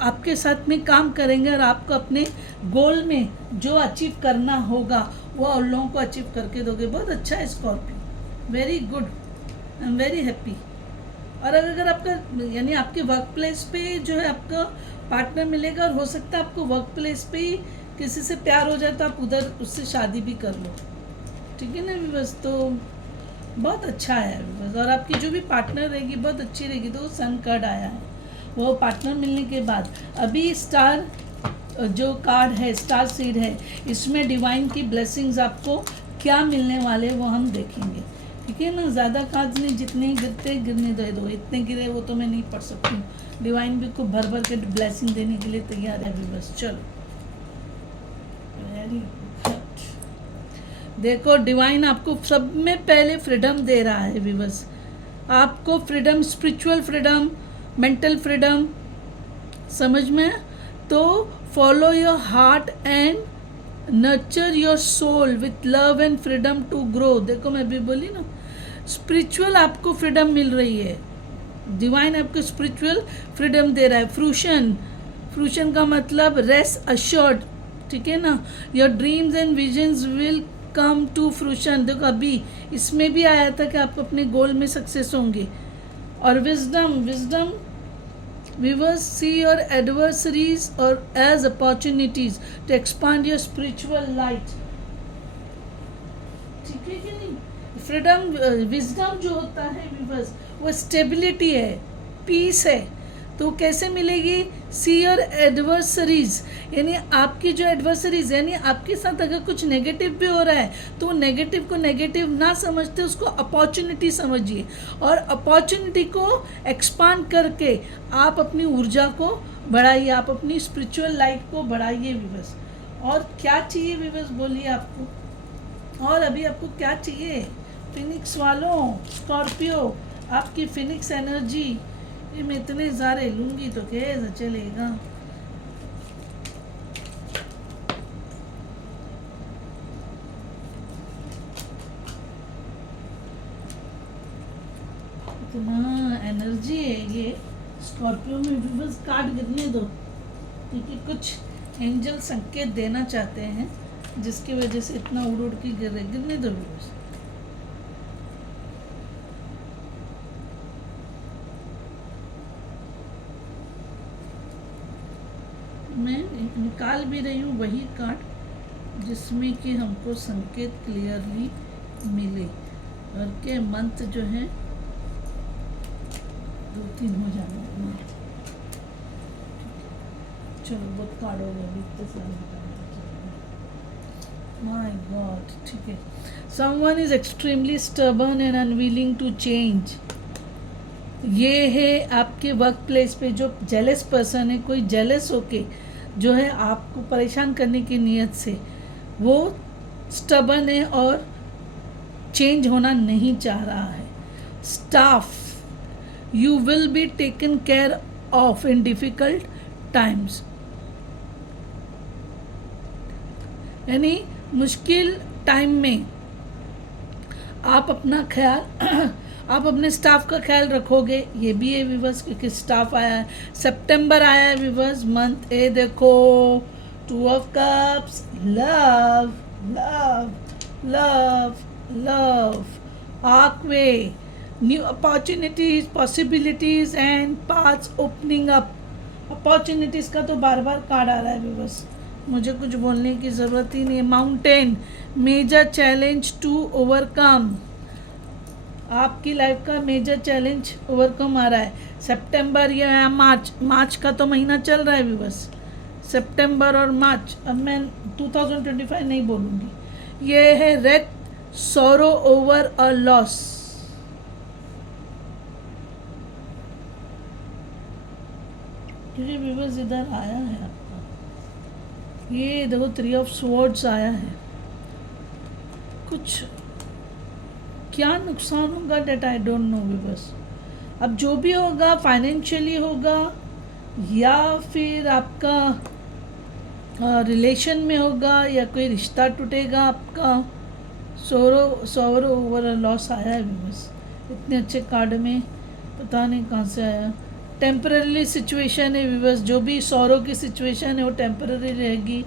आपके साथ में काम करेंगे और आपको अपने गोल में जो अचीव करना होगा वो उन लोगों को अचीव करके दोगे। बहुत अच्छा है Scorpio, very good, I am very happy. और अगर आपका यानी आपके वर्क प्लेस पे जो है आपका पार्टनर मिलेगा, और हो सकता है आपको वर्क प्लेस पे ही किसी से प्यार हो जाए तो आप उधर उससे शादी भी कर लो, ठीक है ना बस। तो बहुत अच्छा है बस, और आपकी जो भी पार्टनर रहेगी बहुत अच्छी रहेगी। तो सन कार्ड आया है, वो पार्टनर मिलने के बाद अभी स्टार जो कार्ड है, स्टार सीड है, इसमें डिवाइन की ब्लेसिंग्स आपको क्या मिलने वाले वो हम देखेंगे, ठीक है ना। ज़्यादा कार्ड्स नहीं, जितने गिरते गिरने दे दो, इतने गिरे वो तो मैं नहीं पढ़ सकती हूँ। डिवाइन भी खूब भर भर के ब्लेसिंग देने के लिए तैयार है अभी। बस चलो, वेरी गुड। देखो डिवाइन आपको सब में पहले फ्रीडम दे रहा है व्यूअर्स, आपको freedom, spiritual freedom, mental freedom, समझ में। तो follow your heart and nurture your soul with love and freedom to grow. देखो मैं भी बोली ना, स्पिरिचुअल आपको फ्रीडम मिल रही है, डिवाइन आपको स्पिरिचुअल फ्रीडम दे रहा है। फ्रूशन, फ्रूशन का मतलब रेस्ट अश्योर्ड, ठीक है ना। Your dreams and visions will come to fruition. देखो अभी इसमें भी आया था कि आप अपने गोल में सक्सेस होंगे। और wisdom, wisdom viewers see your adversaries or as opportunities to expand your spiritual light, ठीक है कि नहीं। फ्रीडम, विजडम जो होता है viewers, वो स्टेबिलिटी है, पीस है। तो कैसे मिलेगी? सी योर एडवर्सरीज, यानी आपकी जो एडवर्सरीज, यानी आपके साथ अगर कुछ नेगेटिव भी हो रहा है तो नेगेटिव को नेगेटिव ना समझते उसको अपॉर्चुनिटी समझिए, और अपॉर्चुनिटी को एक्सपांड करके आप अपनी ऊर्जा को बढ़ाइए, आप अपनी स्पिरिचुअल लाइफ को बढ़ाइए व्यूअर्स। और क्या चाहिए व्यूअर्स बोलिए आपको, और अभी आपको क्या चाहिए? फिनिक्स वालों, स्कॉर्पियो, आपकी फिनिक्स एनर्जी, ये मैं इतने सारे लूँगी तो कैसे चलेगा। इतना एनर्जी है ये स्कॉर्पियो में भी। बस कार्ड गिरने दो, क्योंकि कुछ एंजल संकेत देना चाहते हैं जिसकी वजह से इतना उड़ उड़ के गिर रहे। गिरने दो भी बस। मैं निकाल भी रही हूँ वही कार्ड जिसमें कि हमको संकेत क्लियरली मिले, और के मंत्र जो है 2-3 हो जाने। चलो बहुत कार्ड हो गया, इतने सारे माय गॉड, ठीक है। Someone is extremely stubborn and unwilling to change. ये है आपके वर्क प्लेस पे जो जेलस पर्सन है, कोई जेलस होके जो है आपको परेशान करने की नीयत से, वो स्टबर्न है और चेंज होना नहीं चाह रहा है। Staff, you will be taken care of in difficult times, यानी मुश्किल टाइम में आप अपना ख्याल आप अपने स्टाफ का ख्याल रखोगे। ये भी है व्यूअर्स, क्योंकि स्टाफ आया है, सितंबर आया है व्यूअर्स, मंथ। ए देखो 2 of cups, love love love love, archway, new opportunities, possibilities and paths opening up. Opportunities का तो बार बार कार्ड आ रहा है व्यूअर्स, मुझे कुछ बोलने की ज़रूरत ही नहीं है। Mountain, major challenge to overcome, आपकी लाइफ का मेजर चैलेंज ओवरकम आ रहा है। सितंबर या मार्च का तो महीना चल रहा है भी बस, सितंबर और मार्च। अब मैं 2025 नहीं बोलूँगी। ये है red, sorrow over a loss. क्योंकि व्यूअर्स इधर आया है आपका, ये देखो 3 ऑफ स्वॉर्ड्स आया है। कुछ क्या नुकसान होगा date I don't know viewers. अब जो भी होगा फाइनेंशियली होगा या फिर आपका रिलेशन में होगा या कोई रिश्ता टूटेगा आपका। सोरो ओवर लॉस आया है व्यूअर्स, इतने अच्छे कार्ड में पता नहीं कहाँ से आया। टेम्पररी सिचुएशन है व्यूअर्स, जो भी सोरो की सिचुएशन है वो टेम्पररी रहेगी।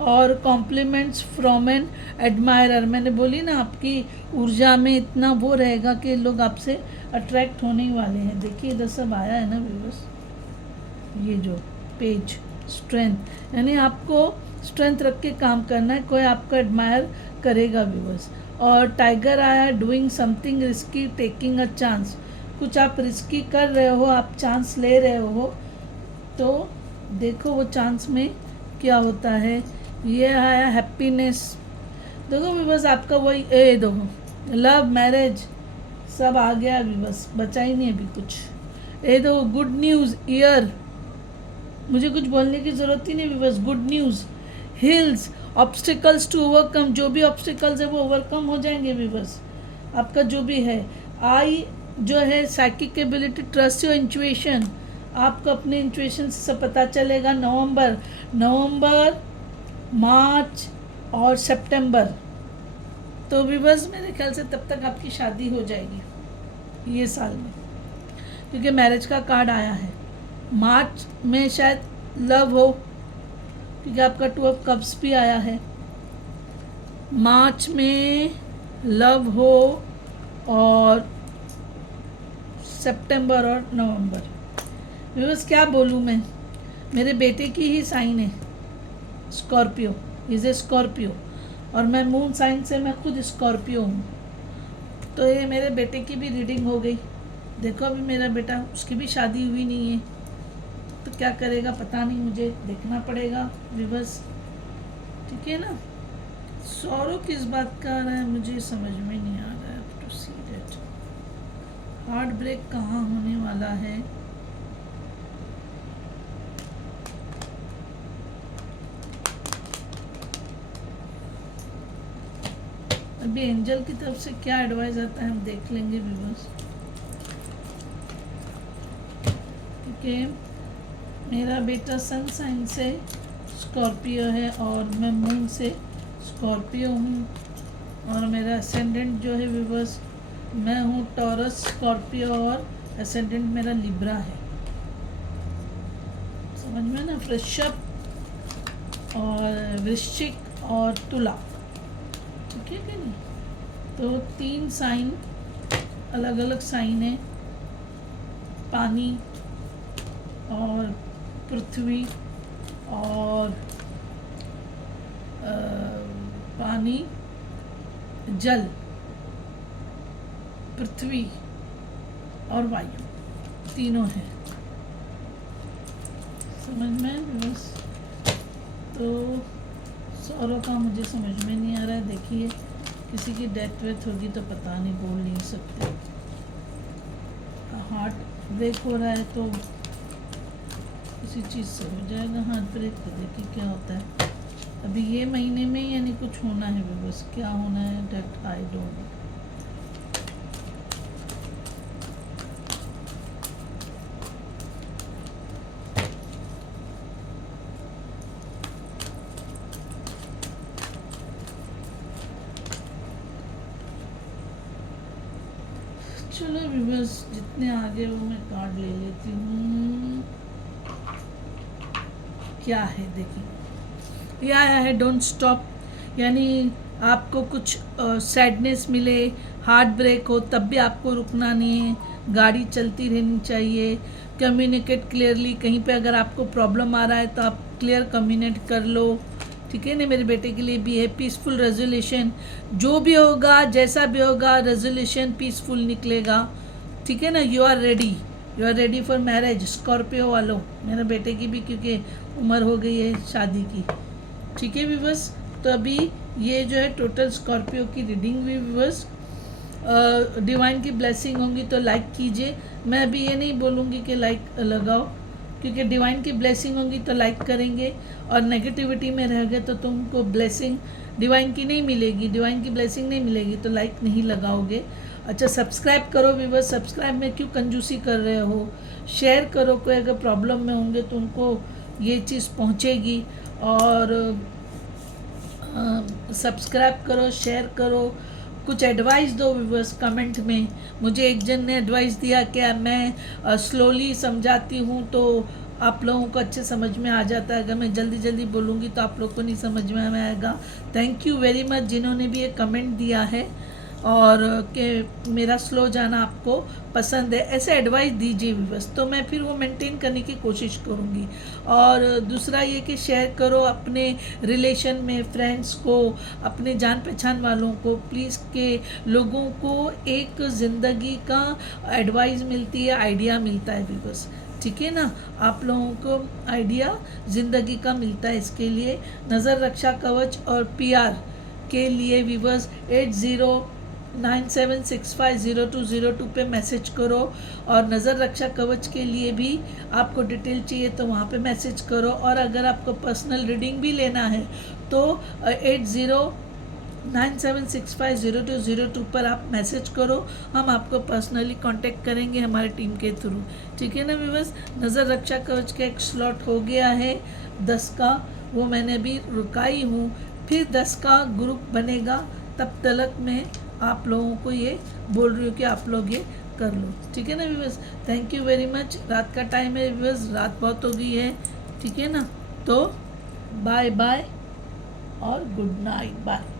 और कॉम्प्लीमेंट्स फ्रॉम एन एडमायरर, मैंने बोली ना आपकी ऊर्जा में इतना वो रहेगा कि लोग आपसे अट्रैक्ट होने वाले हैं। देखिए इधर सब आया है ना व्यूअर्स, ये जो पेज स्ट्रेंथ, यानी आपको स्ट्रेंथ रख के काम करना है, कोई आपको एडमायर करेगा व्यूअर्स। और टाइगर आया, doing something risky, taking a chance, कुछ आप रिस्की कर रहे हो, आप चांस ले रहे हो, तो देखो वो चांस में क्या होता है। ये आया हैप्पीनेस। देखो भी बस आपका वही देखो लव मैरिज सब आ गया अभी, बस बचा ही नहीं अभी कुछ। देखो गुड न्यूज़ ईयर, मुझे कुछ बोलने की ज़रूरत ही नहीं भी, बस good news. Hills, obstacles to overcome, जो भी ऑब्स्टिकल्स है वो ओवरकम हो जाएंगे भी, बस आपका जो भी है। आई जो है psychic ability, trust your intuition, आपको अपने इंट्यूशन से सब पता चलेगा। नवंबर, मार्च और सितंबर, तो भी बस मेरे ख्याल से तब तक आपकी शादी हो जाएगी ये साल में, क्योंकि मैरिज का कार्ड आया है। मार्च में शायद लव हो, क्योंकि आपका 2 ऑफ कप्स भी आया है। मार्च में लव हो, और सितंबर और नवंबर, बस क्या बोलूँ मैं, मेरे बेटे की ही साइन है स्कॉर्पियो, इज़ ए स्कॉर्पियो, और मैं मून साइन से मैं खुद स्कॉर्पियो हूँ। तो ये मेरे बेटे की भी रीडिंग हो गई। देखो अभी मेरा बेटा, उसकी भी शादी हुई नहीं है, तो क्या करेगा पता नहीं, मुझे देखना पड़ेगा विवश, ठीक है ना। सौरव किस बात का आ रहा है मुझे समझ में नहीं आ रहा है। To see that heart break कहाँ होने वाला है। अभी एंजल की तरफ से क्या एडवाइस आता है हम देख लेंगे व्यूअर्स, क्योंकि मेरा बेटा सन साइन से स्कॉर्पियो है और मैं मून से स्कॉर्पियो हूँ, और मेरा असेंडेंट जो है व्यूअर्स, मैं हूँ टॉरस स्कॉर्पियो, और असेंडेंट मेरा लिब्रा है, समझ में ना। वृषभ और वृश्चिक और तुला, ठीक है कि नहीं। तो 3 साइन, अलग अलग साइन है, पानी और पृथ्वी और पानी, जल, पृथ्वी और वायु, तीनों हैं, समझ में बस। तो सौरव का मुझे समझ में नहीं आ रहा है। देखिए किसी की डेथ वेथ होगी तो पता नहीं, बोल नहीं सकते। हार्ट ब्रेक हो रहा है तो किसी चीज़ से हो जाएगा हार्ट ब्रेक, तो देखिए क्या होता है। अभी ये महीने में यानी कुछ होना है, बस क्या होना है डेट आई डोंट नो। चलो बस जितने आगे वो मैं कार्ड ले लेती हूँ। क्या है देखिए, ये आया है डोंट स्टॉप, यानी आपको कुछ सैडनेस मिले, हार्ट ब्रेक हो, तब भी आपको रुकना नहीं है, गाड़ी चलती रहनी चाहिए। कम्युनिकेट क्लियरली, कहीं पे अगर आपको प्रॉब्लम आ रहा है तो आप क्लियर कम्युनिकेट कर लो, ठीक है ना। मेरे बेटे के लिए भी है पीसफुल रेजोल्यूशन, जो भी होगा जैसा भी होगा रेजोल्यूशन पीसफुल निकलेगा, ठीक है ना। You are ready for marriage, Scorpio वालों, मेरे बेटे की भी क्योंकि उम्र हो गई है शादी की, ठीक है व्यूअर्स। तो अभी ये जो है टोटल स्कॉर्पियो की रीडिंग हुई व्यूअर्स। डिवाइन की ब्लेसिंग होंगी तो लाइक कीजिए। मैं अभी ये नहीं बोलूँगी कि लाइक लगाओ, क्योंकि डिवाइन की ब्लेसिंग होंगी तो लाइक करेंगे, और नेगेटिविटी में रहोगे तो तुमको ब्लेसिंग डिवाइन की नहीं मिलेगी, डिवाइन की ब्लेसिंग नहीं मिलेगी, तो लाइक नहीं लगाओगे। अच्छा सब्सक्राइब करो व्यूअर्स, सब्सक्राइब में क्यों कंजूसी कर रहे हो, शेयर करो, कोई अगर प्रॉब्लम में होंगे तो उनको ये चीज़ पहुँचेगी। और सब्सक्राइब करो, शेयर करो, कुछ एडवाइस दो व्यूअर्स कमेंट में। मुझे एक जन ने एडवाइस दिया कि मैं स्लोली समझाती हूँ तो आप लोगों को अच्छे समझ में आ जाता है, अगर मैं जल्दी जल्दी बोलूँगी तो आप लोग को नहीं समझ में आएगा। थैंक यू वेरी मच जिन्होंने भी ये कमेंट दिया है। और कि मेरा स्लो जाना आपको पसंद है, ऐसे एडवाइस दीजिए व्यूअर्स, तो मैं फिर वो मेंटेन करने की कोशिश करूँगी। और दूसरा ये कि शेयर करो अपने रिलेशन में, फ्रेंड्स को, अपने जान पहचान वालों को प्लीज़, के लोगों को एक ज़िंदगी का एडवाइस मिलती है, आइडिया मिलता है व्यूअर्स, ठीक है ना। आप लोगों को आइडिया ज़िंदगी का मिलता है। इसके लिए नज़र रक्षा कवच और पीआर के लिए व्यूअर्स 8097650202 पे मैसेज करो। और नज़र रक्षा कवच के लिए भी आपको डिटेल चाहिए तो वहाँ पे मैसेज करो। और अगर आपको पर्सनल रीडिंग भी लेना है तो 8097650202 पर आप मैसेज करो, हम आपको पर्सनली कांटेक्ट करेंगे हमारे टीम के थ्रू, ठीक है ना व्यूअर्स। नज़र रक्षा कवच का एक स्लॉट हो गया है 10 का, वो मैंने अभी रुकाई हूँ, फिर 10 का ग्रुप बनेगा, तब तक मैं आप लोगों को ये बोल रही हूँ कि आप लोग ये कर लो, ठीक है ना viewers. Thank you very much. रात का टाइम है व्यूअर्स, रात बहुत हो गई है, ठीक है ना। तो बाय बाय और गुड नाइट, बाय।